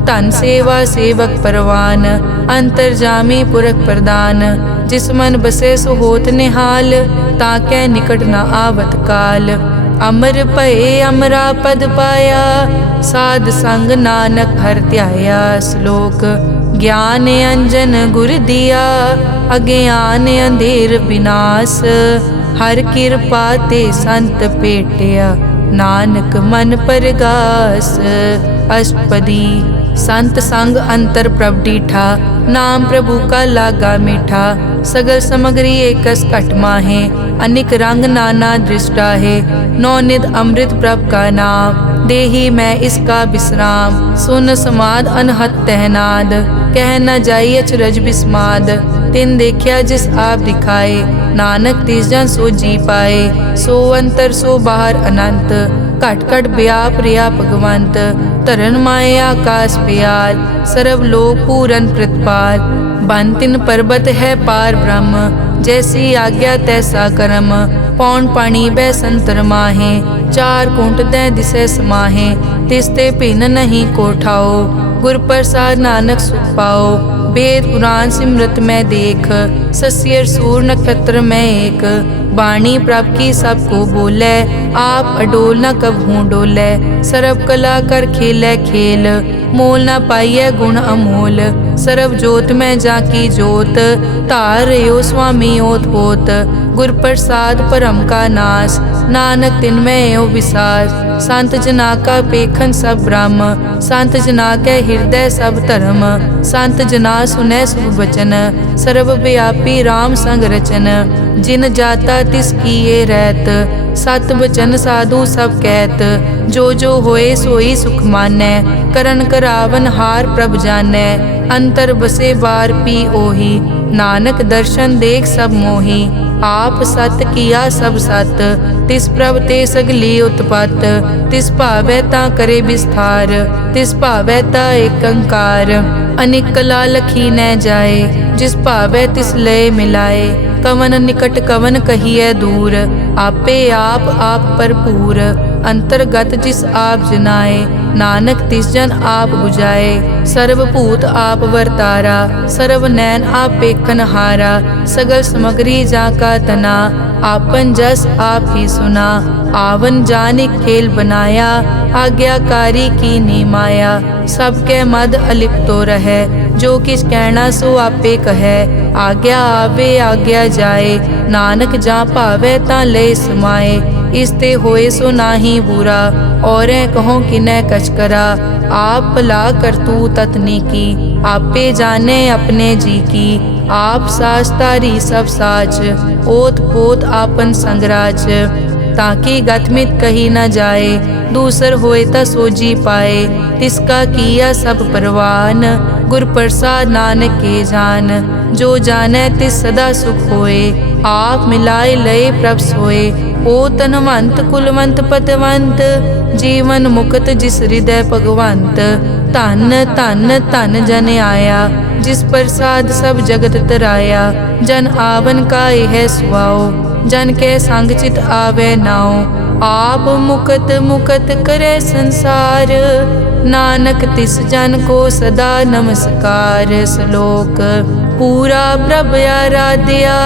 धन सेवा सेवक परवान। अंतर्जामी पुरख प्रदान, जिस मन बसे सो होत निहाल। ताकै निकट न आवत काल, अमर भये अमरा पद पाया। साध संग नानक हर ध्याया। श्लोक ज्ञान अंजन गुर दिया, अज्ञान अंधेर विनाश। हर कृपा ते संत पेटिया, नानक मन परगास। अष्टपदी संत संग अंतर प्रभ डीठा, नाम प्रभु का लागा मीठा। सगल समग्री एकस घट माहे, अनिक रंग नाना दृष्टा है। नौनिध अमृत प्रभ का नाम, देही मैं इसका विश्राम। सुन समाद अनहत तहनाद, कह न जाई अचरज बिस्माद। तिन देखिया जिस आप दिखाए, नानक तिस जन सो जी पाए। सो अंतर सो बाहर अनंत, घट घट व्याप रिया भगवंत। धरन माए आकाश प्याल, सर्व लोक पूरन प्रतिपाल। बन तिन पर्वत है पार ब्रह्म, जैसी आज्ञा तैसा कर्म। पौन पानी बै संतर माहे, चार कुंट दै दिसै समाहे। तिसते भिन्न नहीं कोठाओ, गुर प्रसाद नानक सुख पाओ। वेद पुराण सिमरत में देख, सस्यर सूर नक्षत्र में एक। वाणी प्रभ की सबको बोले, आप अडोल न कबहू डोले। सर्व कला कर खेले खेल, मोल न पाइए गुण अमोल। सर्व जोत में जाकी जोत, धार रहो स्वामी ओत पोत। गुर प्रसाद परम का नाश, नानक तिन में यो विसास। संत जना का पेखन सब ब्रह्म, संत जना के हृदय सब धर्म। संत जना सुनै शुभ वचन, सर्व व्यापी राम संग रचन। जिन जाता तिस किए रहत, सत वचन साधु सब कहत। जो जो होए सोई सुख मानै, करन करावन हार प्रभ जानै। अंतर बसे बार पी ओही, नानक दर्शन देख सब मोही। आप सत किया सब सत, तिस प्रभ ते सगली उत्पत। तिस भावै ता करे विस्तार, तिस भावै ता एकंकार। अनेक कला लखी न जाए, जिस भावै तिस लय मिलाए। कवन निकट कवन कहिए दूर, आपे आप भरपूर। अंतर्गत जिस आप जनाए, नानक तिस जन आप बुझाए। सर्वभूत आप वर्तारा, सर्व नैन आप पेखन हारा। सगल समग्री जाका तना, आपन जस आप ही सुना। आवन जाने खेल बनाया, आज्ञाकारी की नी माया। सबके मद अलिप्तो रहे, जो किस कहना सो आपे कहे। आज्ञा आवे आज्ञा जाए, नानक जा भावे ता ले समाए। इसते होए सो नाही बुरा, और कहो किनै कछ करा। आप भला करतू ततनी की, आपे जाने अपने जी की। आप साच तारी सब साच, ओत पोत आपन संगराज। ताकि गतमित कही न जाए, दूसर होए ता सोजी पाए। तिसका किया सब परवान, गुर प्रसाद नानक के जान। जो जाने तिस सदा सुख होए, आप मिलाए लय प्रभ सोए। ओ तनवंत कुलवंत पतवंत, जीवन मुक्त जिस हृदय भगवंत। धन धन धन जन आया, जिस प्रसाद सब जगत तराया। जन आवन का यह सुआओ, जन के संग चित आवे नाओ। आप मुकत मुकत करे संसार, नानक तिस जन को सदा नमस्कार। श्लोक पूरा प्रभ आराध्या,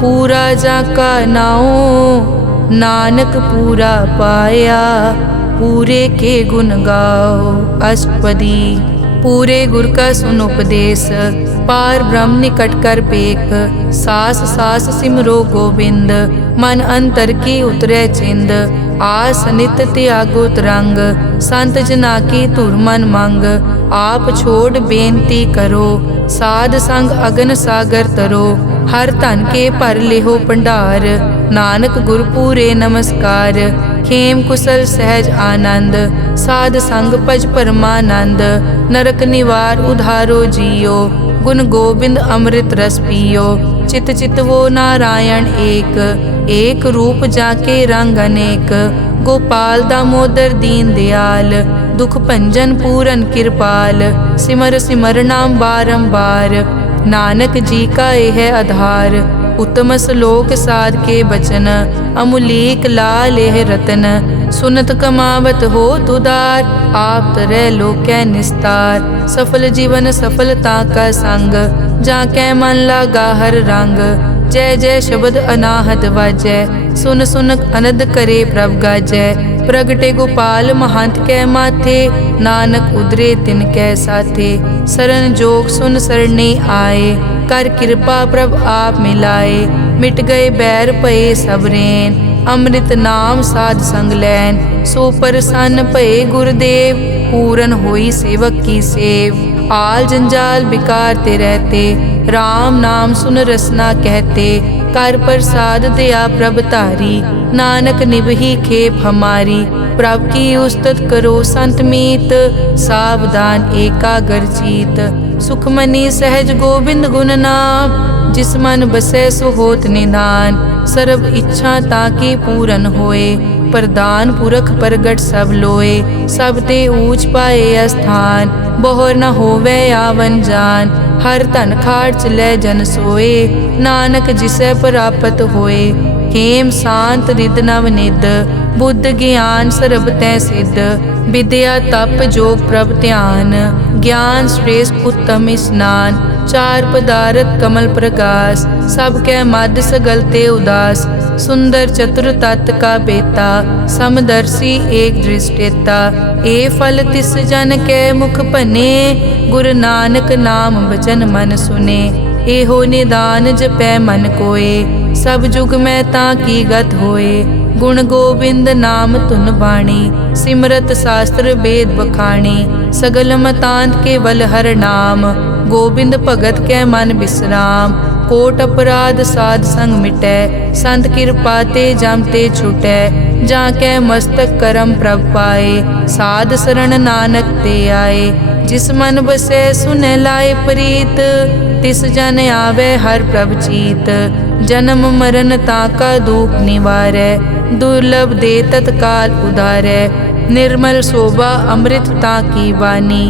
पूरा जाका नाओ। नानक पूरा पाया, पूरे के गुण गाओ। अष्टपदी पूरे गुर का सुन उपदेश, पार ब्रह्म निकट कर पेख। सास सास सिमरो गोविंद, मन अंतर की उतरे चिंद। आस नित त्यागो तरंग, संत जना की धुर मन मंग। आप छोड़ बेनती करो, साध संग अगन सागर तरो। हर धन के भर लेहो भंडार, नानक गुर पूरे नमस्कार। खेम कुशल सहज आनंद, साध संग भज परमानंद। नरक निवार उधारो जियो, गुण गोबिंद अमृत रस पियो। चित चित वो नारायण एक, एक रूप जाके रंग अनेक। गोपाल दामोदर दीन दयाल, दुख भंजन पूरन कृपाल। सिमर सिमर नाम बारंबार, नानक जी का यह आधार। उत्तम श्लोक साध के बचन, अमुलीक लाल यह रतन। सुनत कमावत हो तुदार, आप तरह लोकै निस्तार। सफल जीवन सफलता का संग, जाकै मन लागा हर रंग। जय जय शब्द अनाहत वाजै, सुन सुन अनद करे प्रभ गाजै। प्रगटे गोपाल महंत कै माथे, नानक उदरे तिन कै साथे। सरन जोग सुन सरने आए, कर कृपा प्रभ आप मिलाए। मिट गए बैर भये सब रैन, अमृत नाम साध संग लैन। सो प्रसन्न भये गुरुदेव, पूरन होई सेवक की सेव। आल जंजाल बिकार ते रहते, राम नाम सुन रसना कहते। कर प्रसाद दया प्रभ तारी, नानक निभही खेप हमारी। प्रभ की उस्तत करो संत मीत, सावधान एकाग्र चीत। सुखमनी सहज गोबिंद गुण नाम, जिस मन बसै सो होत निधान। सर्ब इच्छा ताकि पूरन होए, प्रदान पुरख प्रगट सब लोए। सब ते ऊंच पाए स्थान, बहुर न होवे आवन जान। हर धन खाट लै जन सोए, नानक जिसे प्राप्त होए। हेम शांत रिद नव निद, बुद्ध ज्ञान सर्ब तै सिद्ध। विद्या तप जोग प्रभ ध्यान, ज्ञान श्रेष्ठ उत्तम स्नान। चार पदारथ कमल प्रकाश, सब कै मद सगल ते उदास। सुंदर चतुर तत् का बेता, समदर्शी एक दृष्टेता। ए फल तिस जन कै मुख भने, गुरु नानक नाम बचन मन सुने। एहो निदान जपै मन कोय, सब जुग में ताकी गत होए। गुण गोबिंद नाम धुन बाणी, सिमरत शास्त्र वेद बखाणी। सगल मतांत केवल हर नाम, गोबिंद भगत कै मन विश्राम। कोट अपराध साध संग मिटै, संत कृपा ते जम ते छुटै। जाकै मस्तक करम प्रभ पाए, साध शरण नानक ते आए। जिस मन बसै सुनै लाए प्रीत, तिस जन आवे हर प्रभ चीत। जन्म मरण ताका दुख निवारै, दुर्लभ दे तत्काल उदारै। निर्मल शोभा अमृत ताकी वानी,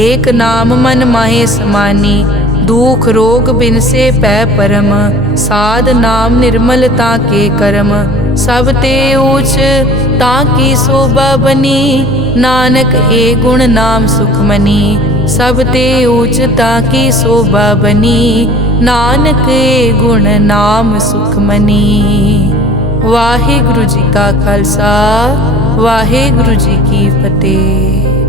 एक नाम मन माहे समानी। दुख रोग बिन से पै परम, साध नाम निर्मलता के कर्म। सब ते ऊच ताकी शोभा बनी, नानक ए गुण नाम सुखमनी। सब ते ऊच ताकी शोभा बनी, नानक ए गुण नाम सुखमनी। वाहिगुरु जी का खालसा, वाहिगुरु जी की फतेह।